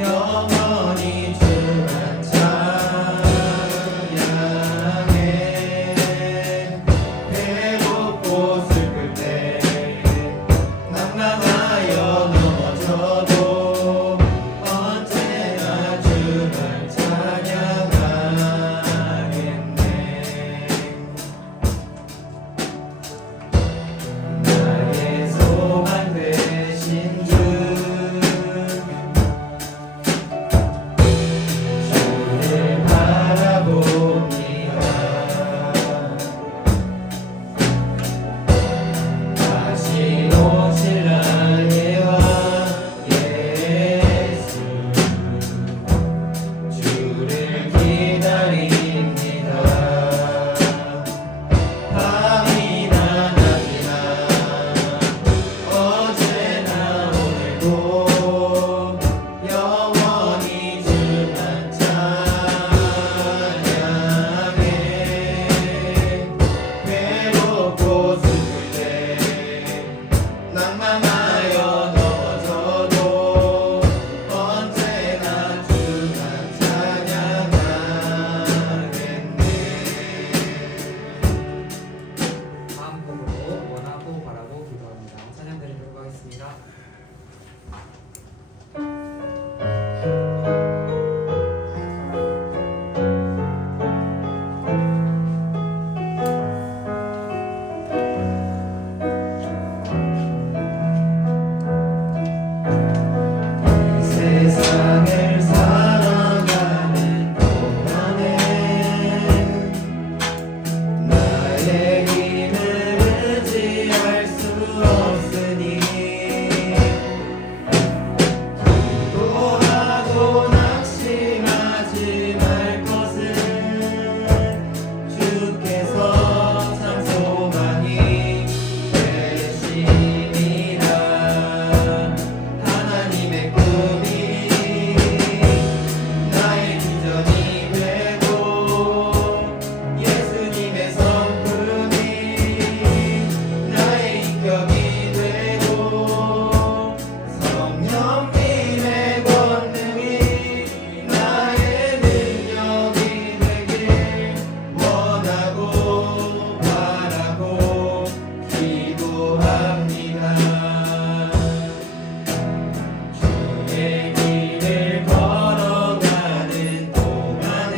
영원히 주만 찬양해. 배고프고 슬플 때 낙망하여 넘어져도 언제나 주만 찬양하겠네. 나의 소망 되신 주, 주를 바라봅니다. 다시 오실 날의 왕 예수, 주를 기다립니다. 밤이나 낮이나 어제나 오늘도 영원히 주만 찬양해. 괴롭고 슬플 때 낭만하여 넘어져도 언제나 주만 찬양하겠네. 다음 곡으로 원하고 바라고 기도합니다. 찬양 드리도록 하겠습니다. 세상을 살아가는 동안에 나의 힘을 의지할 수 없으니 기도하고 낙심하지 말 것은 주께서 참 소망이 되시니라. 하나님의 꿈이 나의 비전이 되고 예수님의 성품이 나의 인격이 되고 성령님의 권능이 나의 능력이 되길 원하고 바라고 기도합니다. 주의 길을 걸어가는 동안에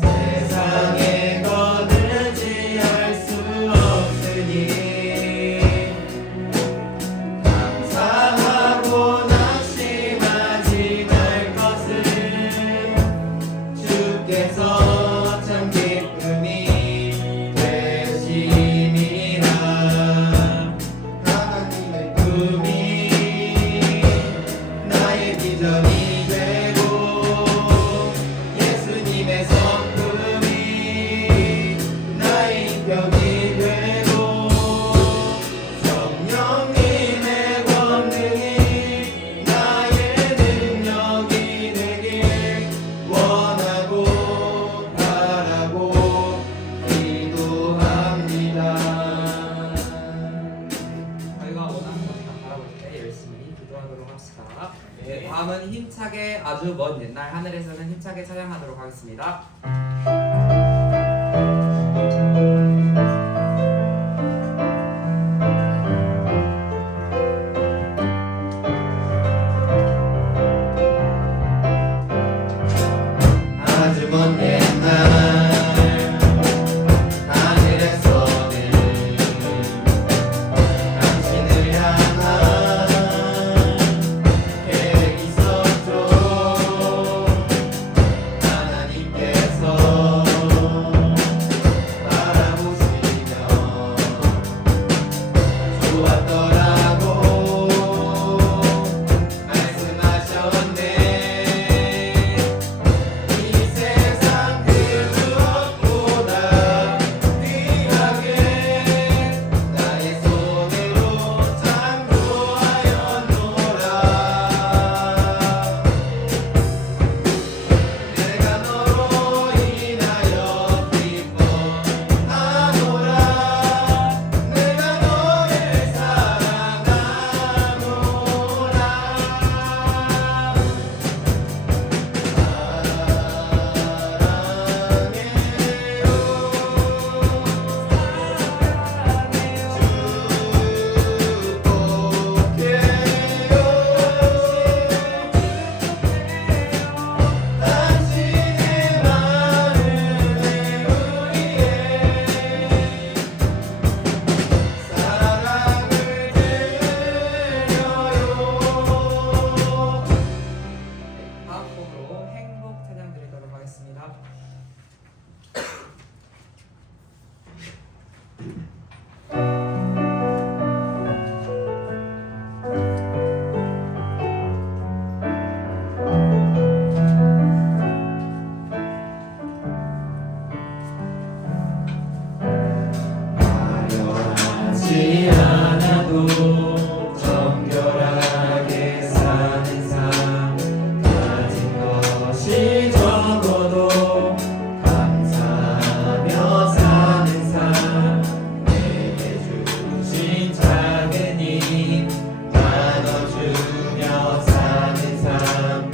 세상의 것 의지할 수 없으니 감사하고 낙심하지 말 것을 주께서 참 기쁨이 되시니라. 하나님의 꿈이 나의 비전이 되고 예수님의 성품이 나의 인격이 되고 성령님의 권능이 나의 능력이 되길 원하고 바라고 기도합니다. 저희가 원하는 것이나 바라볼 때 열심히 기도하도록 합시다. 네, 다음은 힘차게 아주 먼 옛날 하늘에서는 힘차게 찬양하도록 하겠습니다. 아주 먼 옛날 하늘에서는 당신을 향한 계획이 있었죠. 하나님께서 않아도 정결하게 사는 삶 가진 것이 적어도 감사하며 사는 삶 내게 주신 작은 힘 나눠주며 사는 삶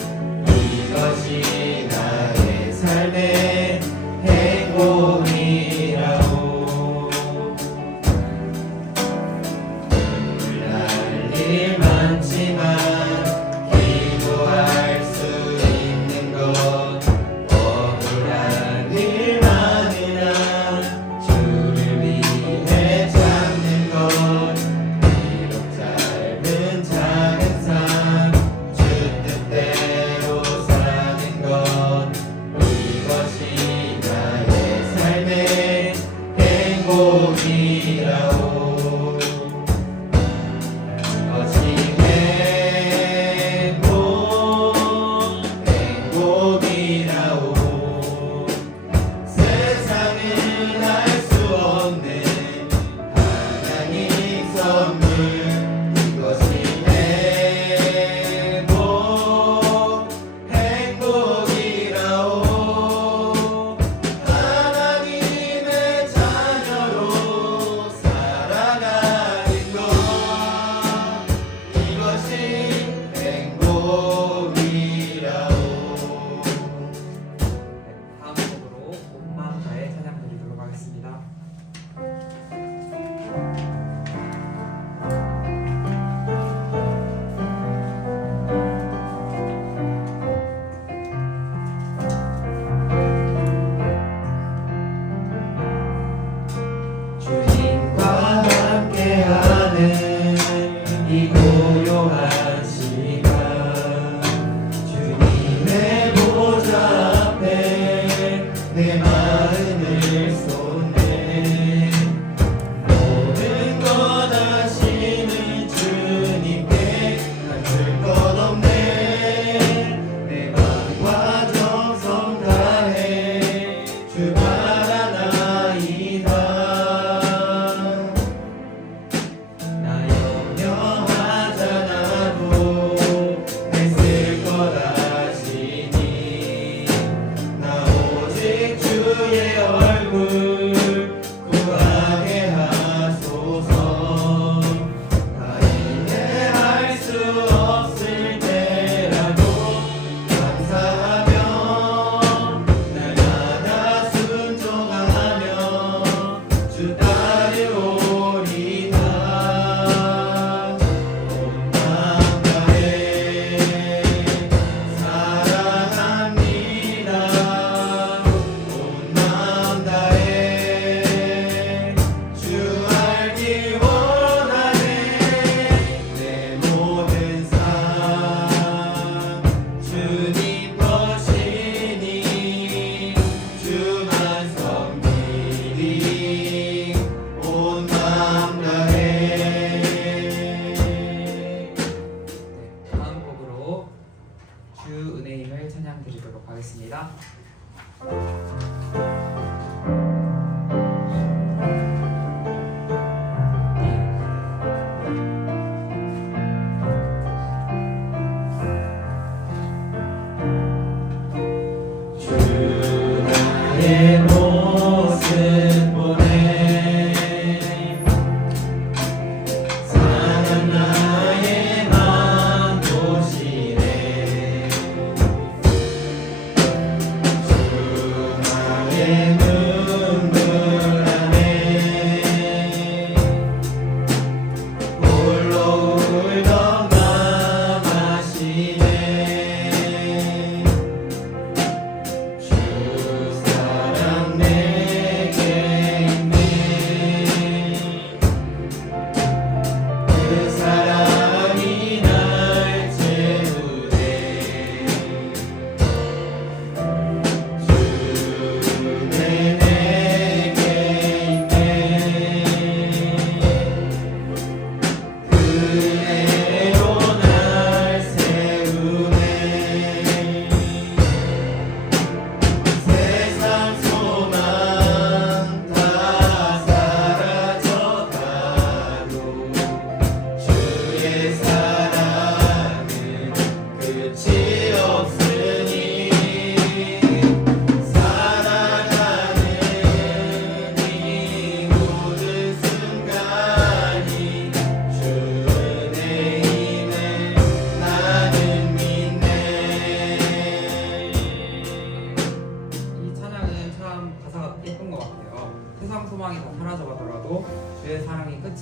이것이 나의 삶의 행복이라고 일 많지만 기도할 수 있는 것 억울한 일 많으나 주를 위해 참는 것 비록 짧은 작은 삶 주 뜻대로 사는 것 이것이 나의 삶의 행복이라고 이것이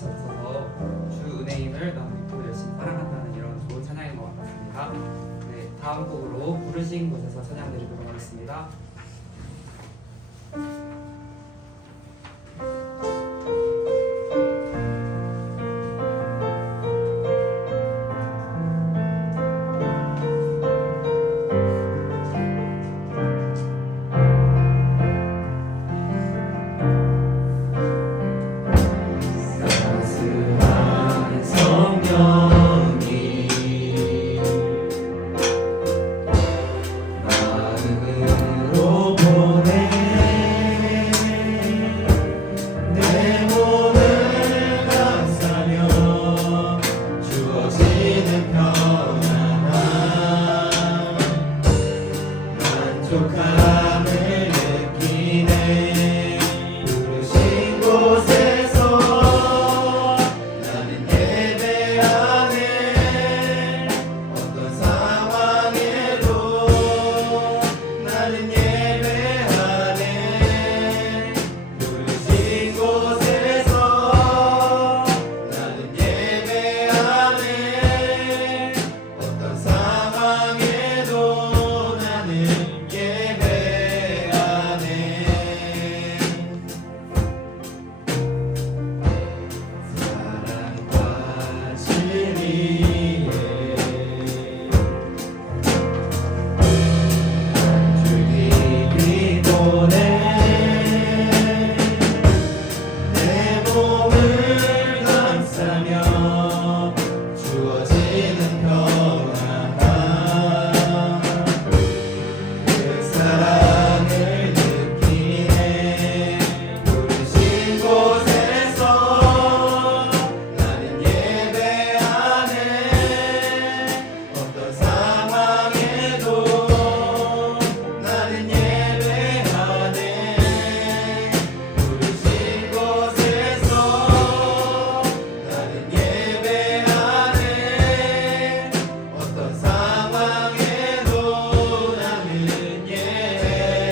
찾아서 주 은혜임을 나는 믿고 열심히 사랑한다는 이런 좋은 찬양인 것 같았습니다. 네, 다음 곡으로 부르신 곳에서 찬양 드리도록 하겠습니다. 사랑스러운 성령이 마음으로 보내 내 몸을 감싸며 주어지는 평안함 만족함을 느끼네 부르신 곳에서 나는 예배하네 어떤 상황에도 나는 예배하네 부르신 곳에서 나는 예배하네 어떤 상황에도 나는 예배하네 사랑과 진리에 한 줄기 보내 내 몸을 감싸며 주어지는 평안함 그 사랑을 느끼네 부르신 곳에서 나는 예배하네 어떤 상황에도 나는 예배하네 부르신 곳에서 나는 예배하네 어떤 상황에도 나는 예배하네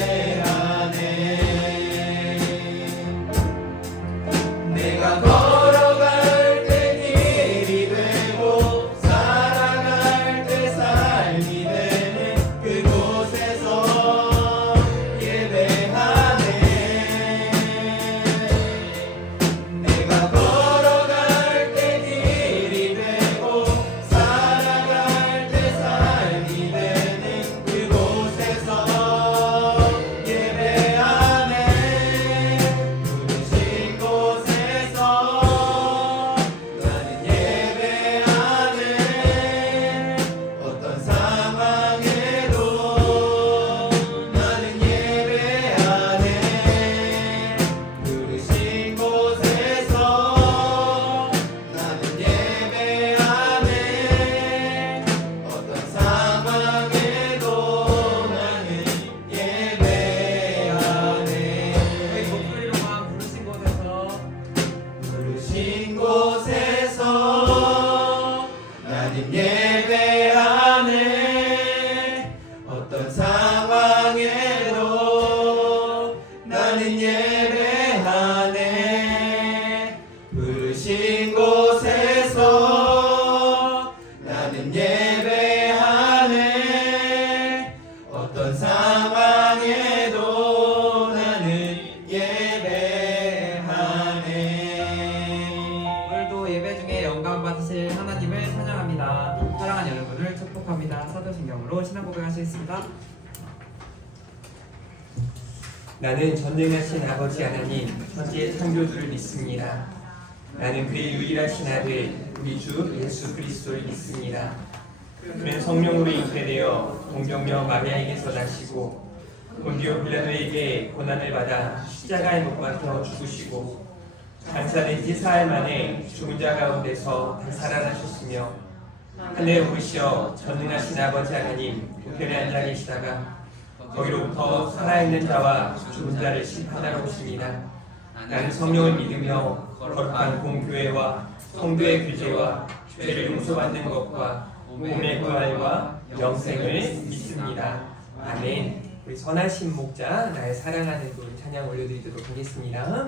내가 걸어갈 때 길이 되고 살아갈 때 삶이 되는 그곳에서 예배하네 내가 걸어갈 때 길이 되고 살아갈 때 삶이 되는 그곳에서 예배하네 부르신 곳에서 나는 예배하네 어떤 상황에도 나는 예배하네 부르신 곳에서 나는 예배하네 어떤 상황에도 나는 예배하네 저희 목소리로만 부르신 곳에서 부르신 곳에서 나는 예배하네 어떤 상황에도 나는 예배하네 부르신 곳에서 나는 예배하네 어떤 상황에도 나는 예배하네 오늘도 예배 중에 영광 받으실 하나님을 찬양합니다. 사랑하는 여러분을 축복합니다. 사도신경으로 신앙 고백하시겠습니다. 나는 전능하신 아버지 하나님 천지의 창조주를 믿습니다. 나는 그의 유일하신 아들 우리 주 예수 그리스도를 믿습니다. 그는 성령으로 잉태되어 동정녀 마리아에게서 나시고 본디오 빌라도에게 고난을 받아 십자가에 못 박혀 죽으시고 장사된 지 사흘 만에 죽은 자 가운데서 다시 살아나셨으며 하늘에 오르시어 전능하신 아버지 하나님 우편에 앉아 계시다가 거기로부터 살아있는 자와 죽은 자를 심판하러 오십니다. 나는 성령을 믿으며 거룩한 공교회와 성도의 규제와 죄를 용서받는 것과 몸의 부활과 영생을 믿습니다. 아멘. 우리 선하신 목자 나의 사랑하는 분 찬양 올려드리도록 하겠습니다.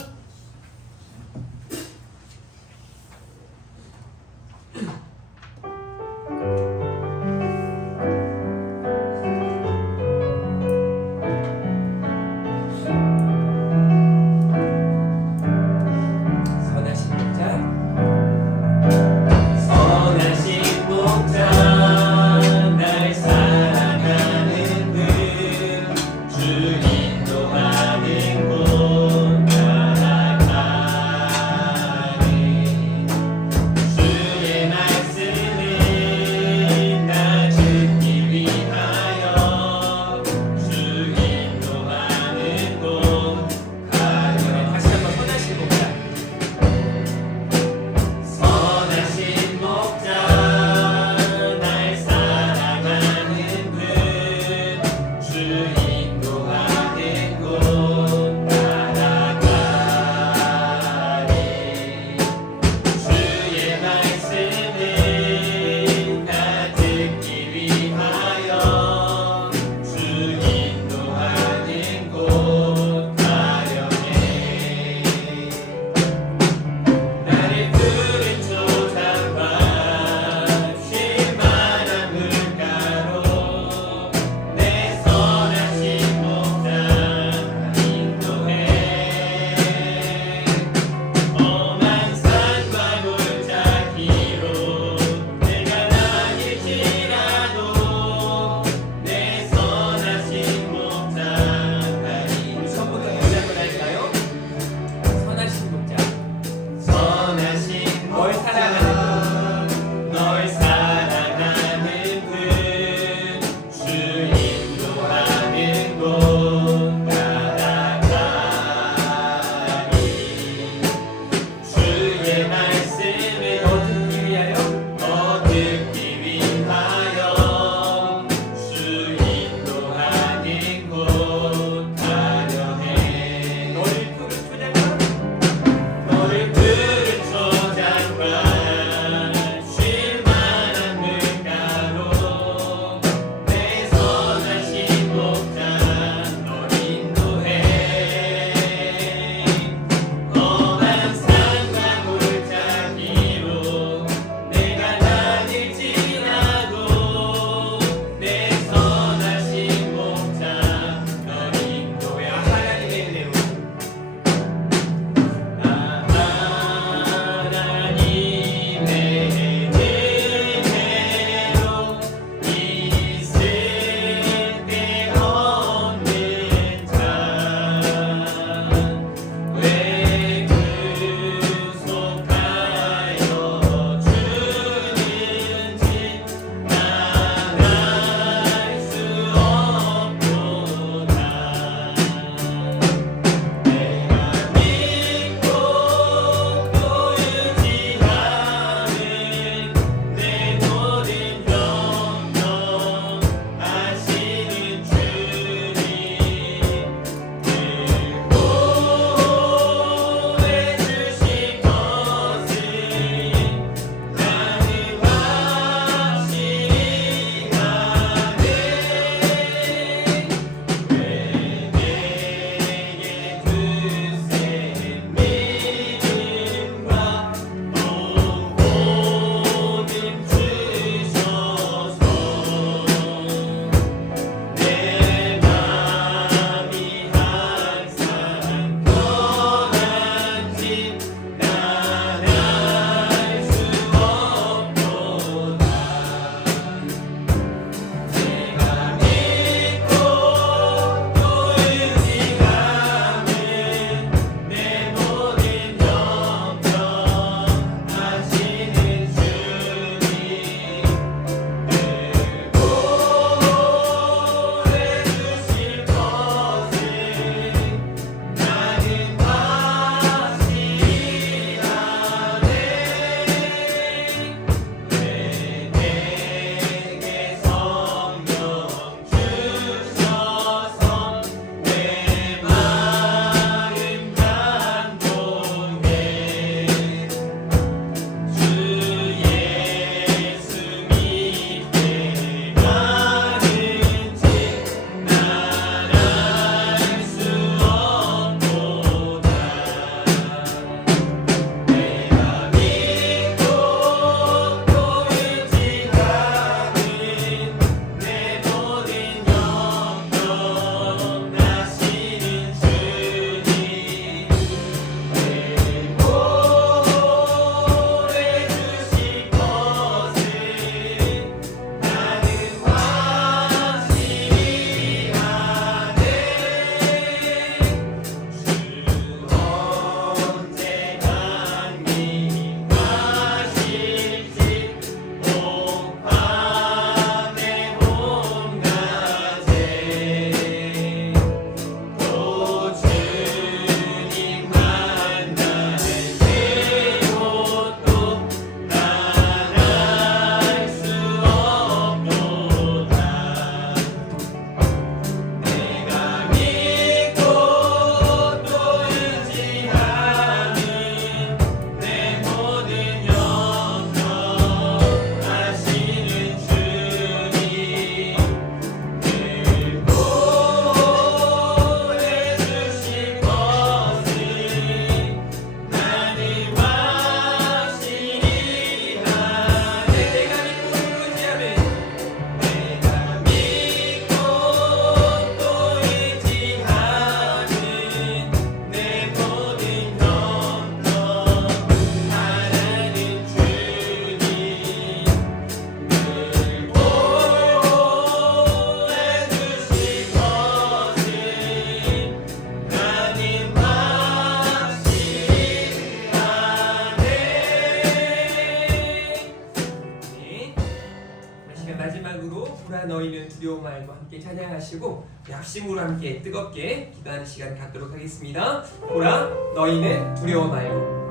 보라 너희는 두려워 말고 함께 찬양하시고 합심으로 함께 뜨겁게 기도하는 시간 갖도록 하겠습니다. 보라 너희는 두려워 말고.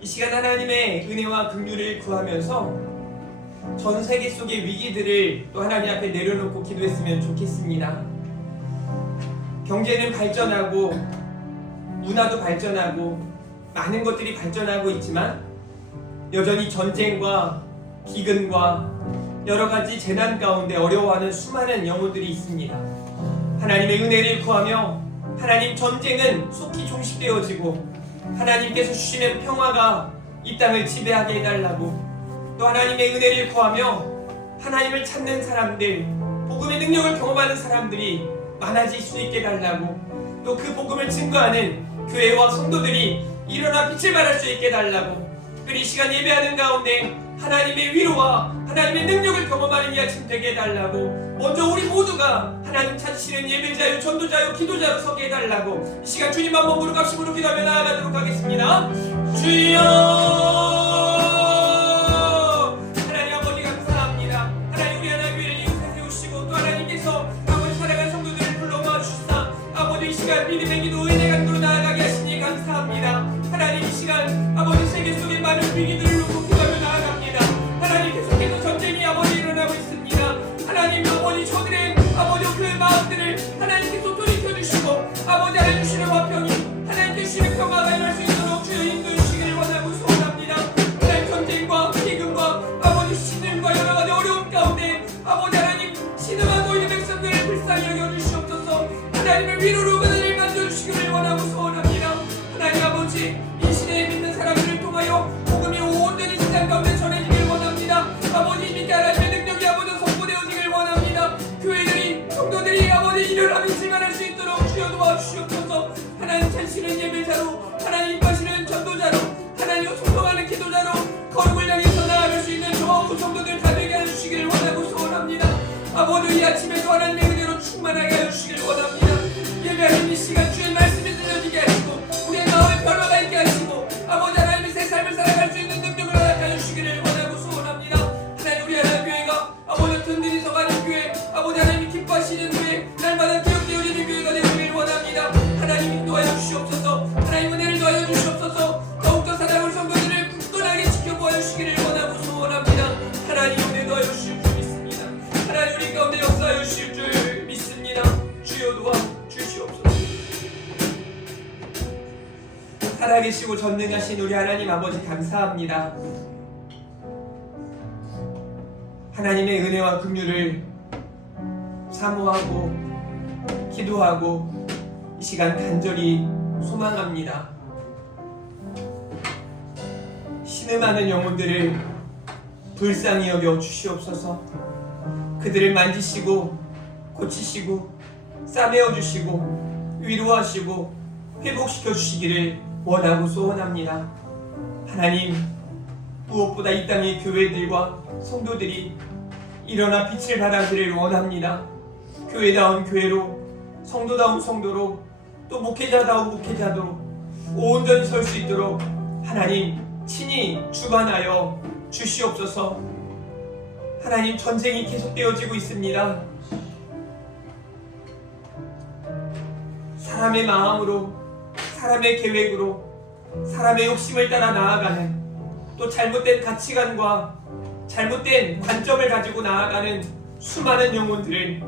이 시간 하나님의 은혜와 긍휼을 구하면서 전 세계 속의 위기들을 또 하나님 앞에 내려놓고 기도했으면 좋겠습니다. 경제는 발전하고 문화도 발전하고 많은 것들이 발전하고 있지만 여전히 전쟁과 기근과 여러 가지 재난 가운데 어려워하는 수많은 영혼들이 있습니다. 하나님의 은혜를 구하며 하나님 전쟁은 속히 종식되어지고 하나님께서 주시는 평화가 이 땅을 지배하게 해달라고 또 하나님의 은혜를 구하며 하나님을 찾는 사람들 복음의 능력을 경험하는 사람들이 많아질 수 있게 해달라고 또 그 복음을 증거하는 교회와 성도들이 일어나 빛을 발할 수 있게 해달라고 특별히 이 시간 예배하는 가운데 하나님의 위로와 하나님의 능력을 경험하는 이 아침 되게 해달라고 먼저 우리 모두가 하나님 찾으시는 예배자요 전도자요 기도자로 서게 해달라고 이 시간 주님 한번 무릎 값심으로 기도하며 나아가도록 하겠습니다. 주여 하나님 아버지 감사합니다. 하나님 우리 하나교회를 이곳에 세우시고 또 하나님께서 아버지 살아간 성도들을 불러모아 주시고 하나님의 위로로 그들을 만져주시기를 원하고 소원합니다. 하나님 아버지, 이 시대에 믿는 사람들을 통하여 복음이 온전히 세상 가운데 전해지길 원합니다. 아버지, 믿게 하나님의 능력이 아버지 선포되어지길 원합니다. 교회들이, 성도들이 아버지 일어나며 증언할 수 있도록 주여 도와주시옵소서. 하나님 찬시는 예배자로, 하나님 입하시는 전도자로, 하나님 소통하는 기도자로 거룩을 향해서 나아갈 수 있는 저와 성도들 다 되게 해주시기를 원하고 소원합니다. 아버지, 이 아침에도 하나님의 은혜로 충만하게 해주시기를 원합니다. 예배하는 이 시간 주의 말씀이 들려지게 하시고 우리의 마음에 변화가 있게 하시고 아버지 하나님의 새 삶을 살아갈 수 있는 능력을 허락하여 주시기를 원하고 소원합니다. 하나님, 우리 하나님 교회가 아버지 든든히 서가는 교회, 아버지 하나님이 기뻐하시는 교회, 날마다 기억되어지는 교회가 되기를 원합니다. 하나님 인도하여 주시옵소서. 하나님 은혜를 더하여 주시옵소서. 더욱더 사랑하는 성도들을 굳건하게 지켜보아 주시기를 원하고 소원합니다. 하나님 은혜 더하여 주실 줄 믿습니다. 하나님 우리 가운데 역사하여 주실 줄 믿습니다. 주여 도와 주시옵소서. 살아계시고 전능하신 우리 하나님 아버지 감사합니다. 하나님의 은혜와 긍휼을 사모하고 기도하고 이 시간 간절히 소망합니다. 신음하는 영혼들을 불쌍히 여겨 주시옵소서. 그들을 만지시고 고치시고 싸매어 주시고 위로하시고 회복시켜 주시기를 원하고 소원합니다. 하나님, 무엇보다 이 땅의 교회들과 성도들이 일어나 빛을 발하기를 원합니다. 교회다운 교회로, 성도다운 성도로, 또 목회자다운 목회자로 온전히 설 수 있도록 하나님 친히 주관하여 주시옵소서. 하나님, 전쟁이 계속되어지고 있습니다. 사람의 마음으로, 사람의 계획으로, 사람의 욕심을 따라 나아가는, 또 잘못된 가치관과 잘못된 관점을 가지고 나아가는 수많은 영혼들을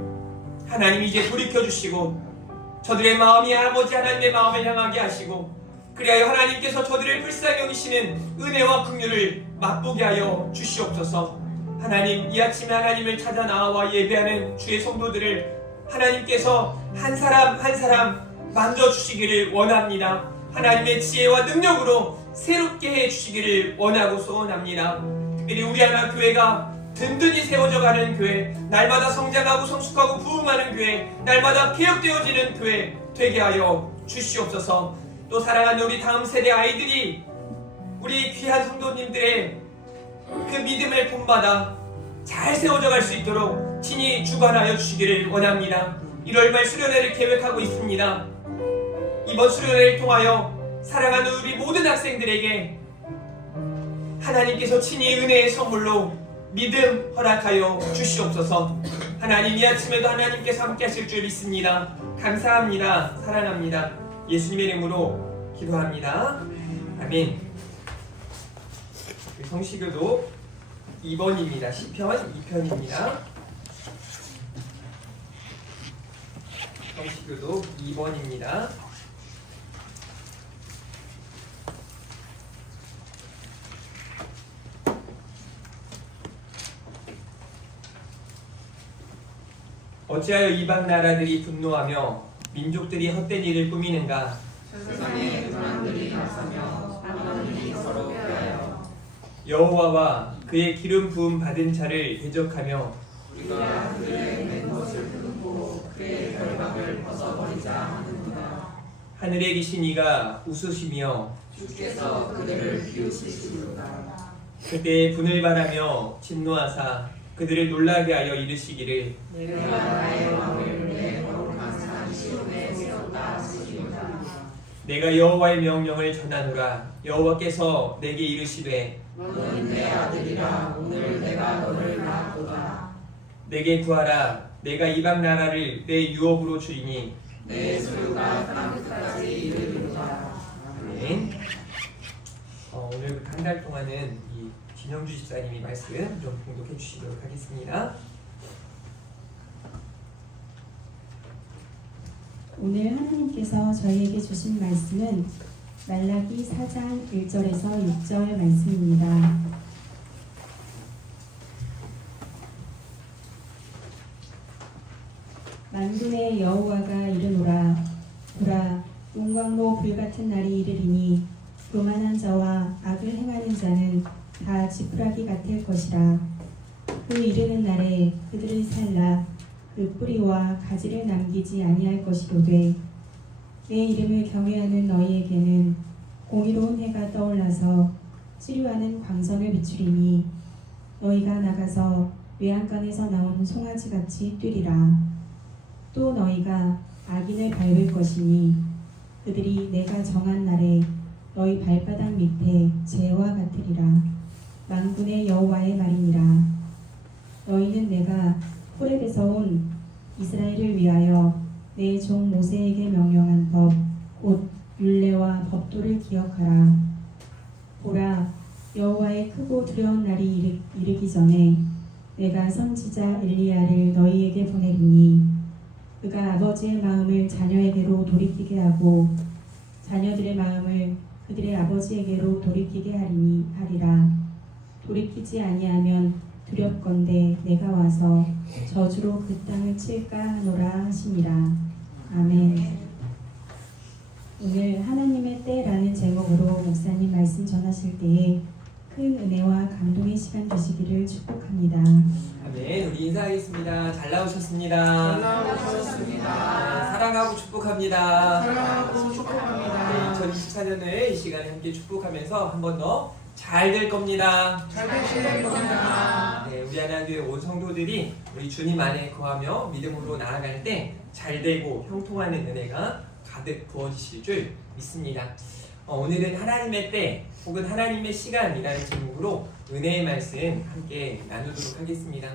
하나님 이제 돌이켜주시고 저들의 마음이 아버지 하나님의 마음을 향하게 하시고, 그리하여 하나님께서 저들을 불쌍히 여기시는 은혜와 긍휼을 맛보게 하여 주시옵소서. 하나님, 이 아침에 하나님을 찾아 나와 예배하는 주의 성도들을 하나님께서 한 사람 한 사람 만져주시기를 원합니다. 하나님의 지혜와 능력으로 새롭게 해주시기를 원하고 소원합니다. 특별히 우리 하나 교회가 든든히 세워져가는 교회, 날마다 성장하고 성숙하고 부흥하는 교회, 날마다 개혁되어지는 교회 되게 하여 주시옵소서. 또 사랑하는 우리 다음 세대 아이들이 우리 귀한 성도님들의 그 믿음을 본받아 잘 세워져갈 수 있도록 친히 주관하여 주시기를 원합니다. 1월 말 수련회를 계획하고 있습니다. 이번 수련회를 통하여 사랑하는 우리 모든 학생들에게 하나님께서 친히 은혜의 선물로 믿음 허락하여 주시옵소서. 하나님, 이 아침에도 하나님께서 함께 하실 줄 믿습니다. 감사합니다. 사랑합니다. 예수님의 이름으로 기도합니다. 아멘. 성시교도 2번입니다. 시편 2편입니다. 성시교도 2번입니다. 어찌하여 이방 나라들이 분노하며 민족들이 헛된 일을 꾸미는가? 세상에 사람들이 나서며 사람들이 서로 피하여 여호와와 그의 기름 부음 받은 자를 대적하며 우리가 그의 낸 것을 끊고 그의 결박을 벗어버리자 하는구나. 하늘에 계신 이가 웃으시며 주께서 그들을 비우시리로다. 그때 분을 바라며 진노하사 그들을 놀라게 하여 이르시기를 내가 나의 왕을 내 거룩한 산 시온에 세웠다 하시리로다. 내가 여호와의 명령을 전하노라. 여호와께서 내게 이르시되 너는 내 아들이라. 오늘 내가 너를 낳았도다. 내게 구하라. 내가 이방 나라를 내 유업으로 주리니 내 소유가 땅 끝까지 이르리로다. 아멘. 오늘부터 한 달 동안은 이 진영주 집사님이 말씀 좀 봉독해 주시도록 하겠습니다. 오늘 하나님께서 저희에게 주신 말씀은 말라기 4장 1절에서 6절 말씀입니다. 만군의 여호와가 이르노라. 보라, 용광로 불같은 날이 이르리니 교만한 자와 악을 행하는 자는 다 지푸라기 같을 것이라. 그 이르는 날에 그들을 살라 그 뿌리와 가지를 남기지 아니할 것이로되 내 이름을 경외하는 너희에게는 공의로운 해가 떠올라서 치료하는 광선을 비추리니 너희가 나가서 외양간에서 나온 송아지같이 뛰리라. 또 너희가 악인을 밟을 것이니 그들이 내가 정한 날에 너희 발바닥 밑에 재와 같으리라. 만군의 여호와의 말이니라. 너희는 내가 호렙에서 온 이스라엘을 위하여 내 종 모세에게 명령한 법 곧 율례와 법도를 기억하라. 보라, 여호와의 크고 두려운 날이 이르기 전에 내가 선지자 엘리야를 너희에게 보내리니 그가 아버지의 마음을 자녀에게로 돌이키게 하고 자녀들의 마음을 그들의 아버지에게로 돌이키게 하리라. 돌이키지 아니하면 두렵건대 내가 와서 저주로 그 땅을 칠까 하노라 하시니라. 아멘. 오늘 하나님의 때라는 제목으로 목사님 말씀 전하실 때에 큰 은혜와 감동의 시간 되시기를 축복합니다. 아멘. 우리 인사하겠습니다. 잘 나오셨습니다. 사랑하고 축복합니다. 사랑하고 축복합니다. 2024년을 이 시간에 함께 축복하면서 한 번 더 잘 될 겁니다. 잘 되실 겁니다. 네, 우리 하나님의 온 성도들이 우리 주님 안에 거하며 믿음으로 나아갈 때 잘 되고 형통하는 은혜가 가득 부어지실 줄 믿습니다. 오늘은 하나님의 때 혹은 하나님의 시간이라는 제목으로 은혜의 말씀 함께 나누도록 하겠습니다.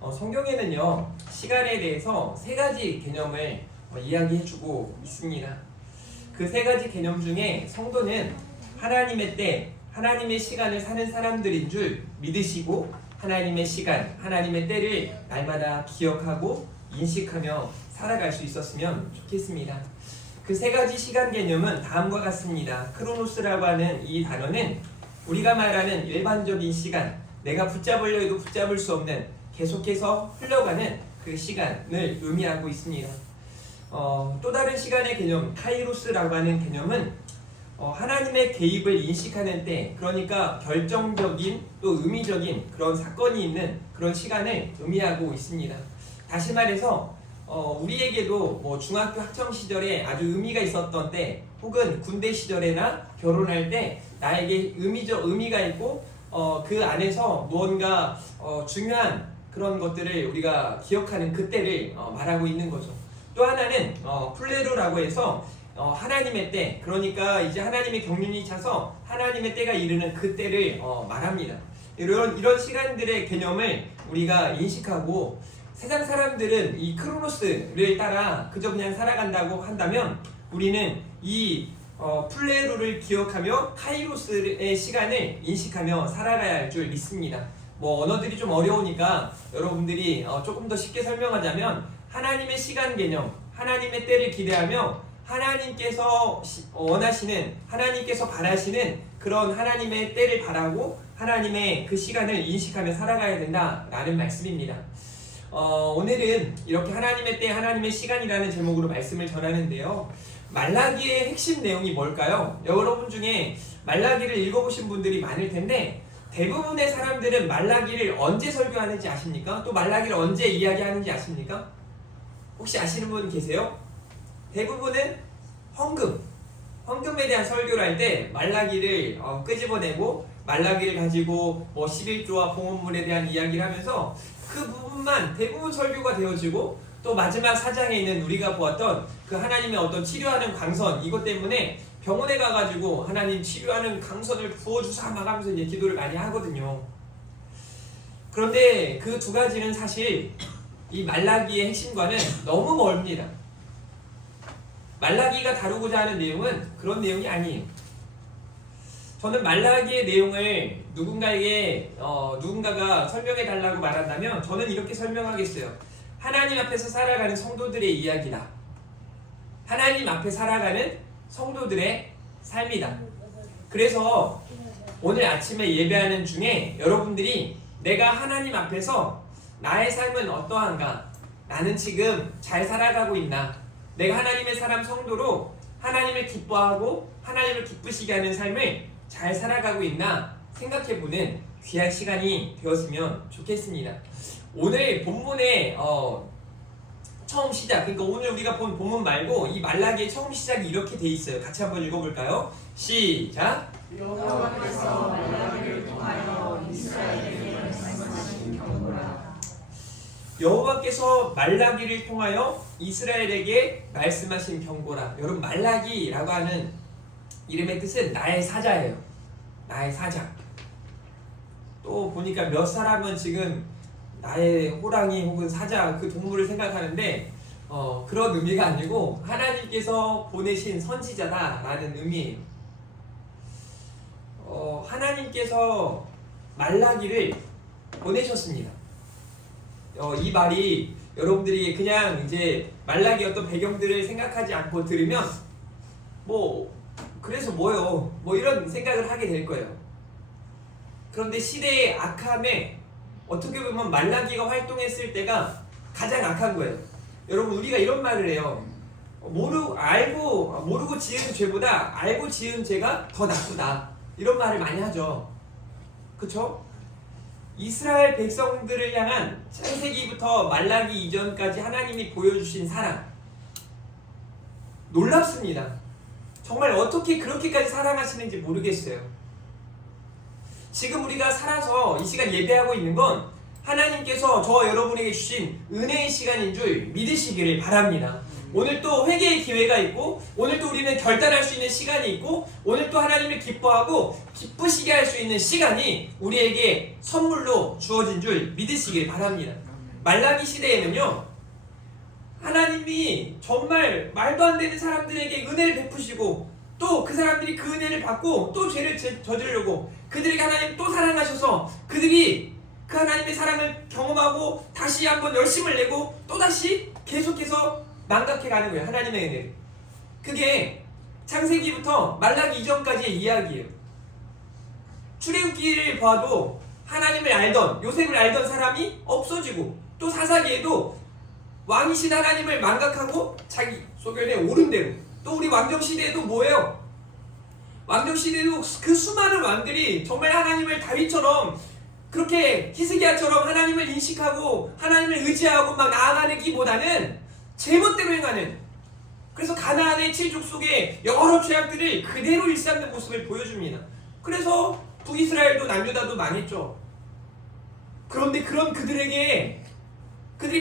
성경에는요, 시간에 대해서 세 가지 개념을 이야기해주고 있습니다. 그 세 가지 개념 중에 성도는 하나님의 때, 하나님의 시간을 사는 사람들인 줄 믿으시고 하나님의 시간, 하나님의 때를 날마다 기억하고 인식하며 살아갈 수 있었으면 좋겠습니다. 그 세 가지 시간 개념은 다음과 같습니다. 크로노스라고 하는 이 단어는 우리가 말하는 일반적인 시간, 내가 붙잡으려 해도 붙잡을 수 없는 계속해서 흘러가는 그 시간을 의미하고 있습니다. 또 다른 시간의 개념, 카이로스라고 하는 개념은 하나님의 개입을 인식하는 때, 그러니까 결정적인 또 의미적인 그런 사건이 있는 그런 시간을 의미하고 있습니다. 다시 말해서 우리에게도 뭐 중학교 학창 시절에 아주 의미가 있었던 때, 혹은 군대 시절에나 결혼할 때 나에게 의미가 있고 그 안에서 무언가 중요한 그런 것들을 우리가 기억하는 그때를 말하고 있는 거죠. 또 하나는 플레루라고 해서 하나님의 때, 그러니까 이제 하나님의 경륜이 차서 하나님의 때가 이르는 그때를 말합니다. 이런 시간들의 개념을 우리가 인식하고, 세상 사람들은 이 크로노스를 따라 그저 그냥 살아간다고 한다면 우리는 이 플레루를 기억하며 카이로스의 시간을 인식하며 살아가야 할 줄 믿습니다. 뭐 언어들이 좀 어려우니까 여러분들이 조금 더 쉽게 설명하자면, 하나님의 시간 개념, 하나님의 때를 기대하며 하나님께서 원하시는, 하나님께서 바라시는 그런 하나님의 때를 바라고 하나님의 그 시간을 인식하며 살아가야 된다라는 말씀입니다. 오늘은 이렇게 하나님의 때, 하나님의 시간이라는 제목으로 말씀을 전하는데요. 말라기의 핵심 내용이 뭘까요? 여러분 중에 말라기를 읽어보신 분들이 많을 텐데, 대부분의 사람들은 말라기를 언제 설교하는지 아십니까? 또 말라기를 언제 이야기하는지 아십니까? 혹시 아시는 분 계세요? 대부분은 헌금에 대한 설교를 할 때 말라기를 끄집어내고 말라기를 가지고 뭐 11조와 봉헌물에 대한 이야기를 하면서 그 부분만 대부분 설교가 되어지고, 또 마지막 4장에 있는 우리가 보았던 그 하나님의 어떤 치료하는 광선, 이것 때문에 병원에 가가지고 하나님 치료하는 강선을 부어주사 막 하면서 이제 기도를 많이 하거든요. 그런데 그 두 가지는 사실 이 말라기의 핵심과는 너무 멀습니다. 말라기가 다루고자 하는 내용은 그런 내용이 아니에요. 저는 말라기의 내용을 누군가가 설명해 달라고 말한다면 저는 이렇게 설명하겠어요. 하나님 앞에서 살아가는 성도들의 이야기다. 하나님 앞에 살아가는 성도들의 삶이다. 그래서 오늘 아침에 예배하는 중에 여러분들이 내가 하나님 앞에서 나의 삶은 어떠한가, 나는 지금 잘 살아가고 있나? 내가 하나님의 사람 성도로 하나님을 기뻐하고 하나님을 기쁘시게 하는 삶을 잘 살아가고 있나 생각해보는 귀한 시간이 되었으면 좋겠습니다. 오늘 본문의 처음 시작, 그러니까 오늘 우리가 본 본문 말고 이 말라기의 처음 시작이 이렇게 돼 있어요. 같이 한번 읽어볼까요? 시작. 여호와께서 말라기를 통하여 이스라엘에게 말씀하신 경고라. 여호와께서 말라기를 통하여 이스라엘에게 말씀하신 경고라. 여러분, 말라기라고 하는 이름의 뜻은 나의 사자예요. 나의 사자. 또 보니까 몇 사람은 지금 나의 호랑이 혹은 사자 그 동물을 생각하는데 그런 의미가 아니고 하나님께서 보내신 선지자다라는 의미예요. 하나님께서 말라기를 보내셨습니다. 이 말이 여러분들이 그냥 이제 말라기 어떤 배경들을 생각하지 않고 들으면 그래서 뭐요? 이런 생각을 하게 될 거예요. 그런데 시대의 악함에 어떻게 보면 말라기가 활동했을 때가 가장 악한 거예요. 여러분, 우리가 이런 말을 해요. 모르고 지은 죄보다 알고 지은 죄가 더 나쁘다. 이런 말을 많이 하죠. 그쵸? 이스라엘 백성들을 향한 창세기부터 말라기 이전까지 하나님이 보여주신 사랑, 놀랍습니다. 정말 어떻게 그렇게까지 사랑하시는지 모르겠어요. 지금 우리가 살아서 이 시간 예배하고 있는 건 하나님께서 저와 여러분에게 주신 은혜의 시간인 줄 믿으시기를 바랍니다. 오늘 또 회개의 기회가 있고, 오늘 또 우리는 결단할 수 있는 시간이 있고, 오늘 또 하나님을 기뻐하고 기쁘시게 할 수 있는 시간이 우리에게 선물로 주어진 줄 믿으시길 바랍니다. 말라기 시대에는요, 하나님이 정말 말도 안 되는 사람들에게 은혜를 베푸시고, 또 그 사람들이 그 은혜를 받고 또 죄를 저지르려고 그들에게 하나님 또 사랑하셔서 그들이 그 하나님의 사랑을 경험하고 다시 한번 열심을 내고 또다시 계속해서 망각해 가는 거예요. 하나님의 은혜를. 그게 창세기부터 말라기 이전까지의 이야기예요. 출애굽기를 봐도 하나님을 알던, 요셉을 알던 사람이 없어지고, 또 사사기에도 왕이신 하나님을 망각하고 자기 소견에 옳은 대로, 또 우리 왕정시대에도 뭐예요? 왕정시대에도 그 수많은 왕들이 정말 하나님을 다윗처럼 그렇게 히스기야처럼 하나님을 인식하고 하나님을 의지하고 막 나아가기보다는 제멋대로 행하는, 그래서 가나안의 7족속의 여러 죄악들을 그대로 일삼는 모습을 보여줍니다. 그래서 북이스라엘도 남유다도 망했죠. 그런데 그런 그들이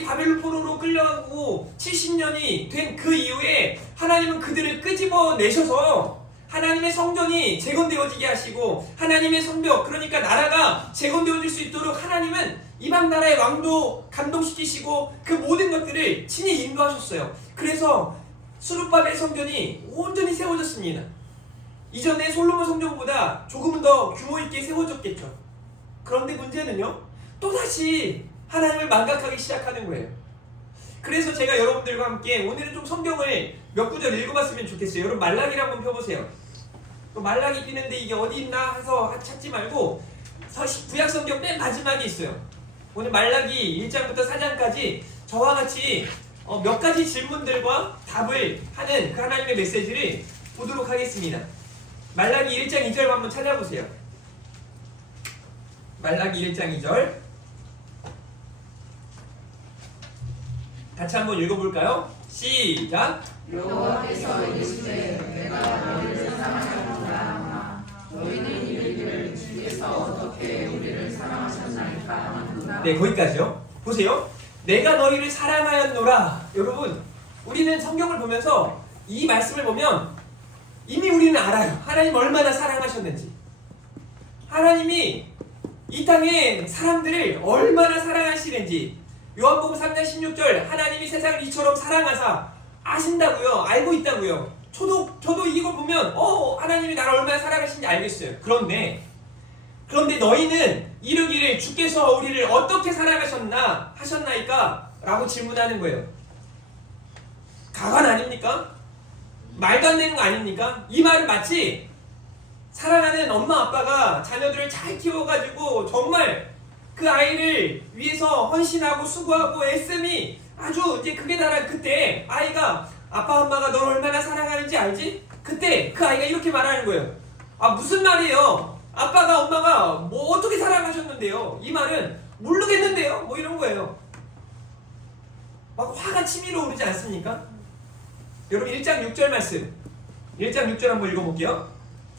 바벨론 포로로 끌려가고 70년이 된 그 이후에 하나님은 그들을 끄집어내셔서 하나님의 성전이 재건되어지게 하시고, 하나님의 성벽, 그러니까 나라가 재건되어질 수 있도록 하나님은 이방 나라의 왕도 감동시키시고 그 모든 것들을 친히 인도하셨어요. 그래서 스룹바벨 성전이 온전히 세워졌습니다. 이전에 솔로몬 성전보다 조금은 더 규모 있게 세워졌겠죠. 그런데 문제는요, 또다시 하나님을 망각하기 시작하는 거예요. 그래서 제가 여러분들과 함께 오늘은 좀 성경을 몇 구절 읽어봤으면 좋겠어요. 여러분, 말라기를 한번 펴보세요. 말라기 피는데 이게 어디 있나 해서 찾지 말고 구약 성경 맨 마지막에 있어요. 오늘 말라기 1장부터 4장까지 저와 같이 몇 가지 질문들과 답을 하는 그 하나님의 메시지를 보도록 하겠습니다. 말라기 1장 2절 한번 찾아보세요. 말라기 1장 2절 같이 한번 읽어볼까요? 시작! 여호와께서 이르시되 내가 너희를 사랑하노라. 너희는 이르기를 주께서 어떻게 우리를 사랑하셨나이까 하는구나. 네, 거기까지요. 보세요. 내가 너희를 사랑하였노라. 여러분, 우리는 성경을 보면서 이 말씀을 보면 이미 우리는 알아요. 하나님 얼마나 사랑하셨는지. 하나님이 이 땅의 사람들을 얼마나 사랑하시는지. 요한복음 3장 16절, 하나님이 세상을 이처럼 사랑하사 아신다고요. 알고 있다고요. 저도 이걸 보면 하나님이 나를 얼마나 사랑하시는지 알겠어요. 그런데 너희는 이르기를 주께서 우리를 어떻게 하셨나이까? 라고 질문하는 거예요. 가관 아닙니까? 말도 안 되는 거 아닙니까? 이 말은 마치 사랑하는 엄마 아빠가 자녀들을 잘 키워가지고 정말 그 아이를 위해서 헌신하고 수고하고 애씀이 아주 이제 극에 달한 그때 아이가 아빠 엄마가 널 얼마나 사랑하는지 알지? 그때 그 아이가 이렇게 말하는 거예요. 아 무슨 말이에요? 아빠가 엄마가 뭐 어떻게 사랑하셨는데요? 이 말은 모르겠는데요? 뭐 이런 거예요. 막 화가 치밀어 오르지 않습니까? 여러분 1장 6절 말씀 1장 6절 한번 읽어볼게요.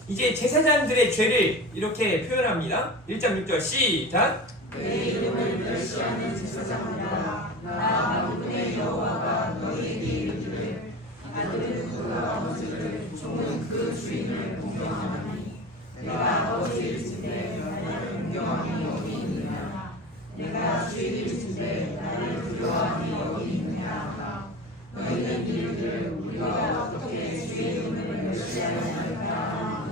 이제 제사장들의 죄를 이렇게 표현합니다. 1장 6절 시작. 내 이름을 멸시하는 제사장들아 나 만군의 여호와가 너희에게 이르기를 아들은 그 아버지를 종은 그 주인을 공경하나니 내가 아버지의 집에 나를 공경함이 어디 있느냐 내가 주인의 집에 나를 두려워함이 어디 있느냐 너희는 이르기를 우리가 어떻게 주의 이름을 멸시하였나이까.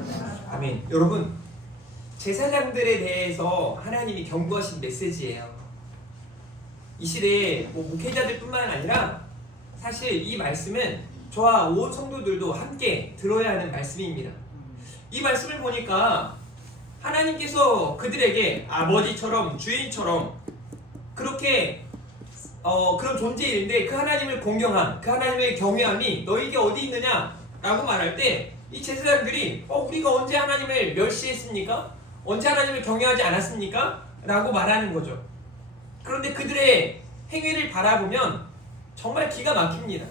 아멘. 여러분 제사장들에 대해서 하나님이 경고하신 메시지예요. 이 시대에 뭐 목회자들뿐만 아니라 사실 이 말씀은 저와 온 성도들도 함께 들어야 하는 말씀입니다. 이 말씀을 보니까 하나님께서 그들에게 아버지처럼 주인처럼 그렇게 그런 존재인데 그 하나님을 공경함, 그 하나님의 경외함이 너에게 어디 있느냐라고 말할 때 이 제사장들이 우리가 언제 하나님을 멸시했습니까? 언제 하나님을 경외하지 않았습니까? 라고 말하는 거죠. 그런데 그들의 행위를 바라보면 정말 기가 막힙니다.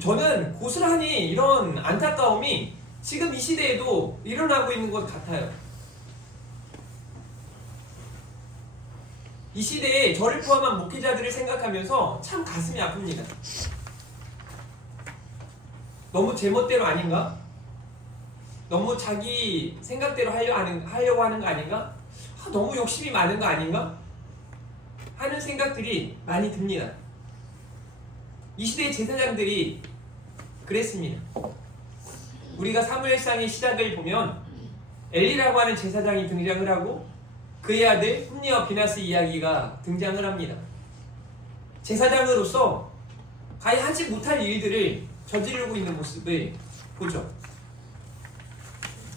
저는 고스란히 이런 안타까움이 지금 이 시대에도 일어나고 있는 것 같아요. 이 시대에 저를 포함한 목회자들을 생각하면서 참 가슴이 아픕니다. 너무 제멋대로 아닌가? 너무 자기 생각대로 하려고 하는 거 아닌가? 너무 욕심이 많은 거 아닌가? 하는 생각들이 많이 듭니다. 이 시대의 제사장들이 그랬습니다. 우리가 사무엘상의 시작을 보면 엘리라고 하는 제사장이 등장을 하고 그의 아들 홈니와 비나스 이야기가 등장을 합니다. 제사장으로서 가히 하지 못할 일들을 저지르고 있는 모습을 보죠.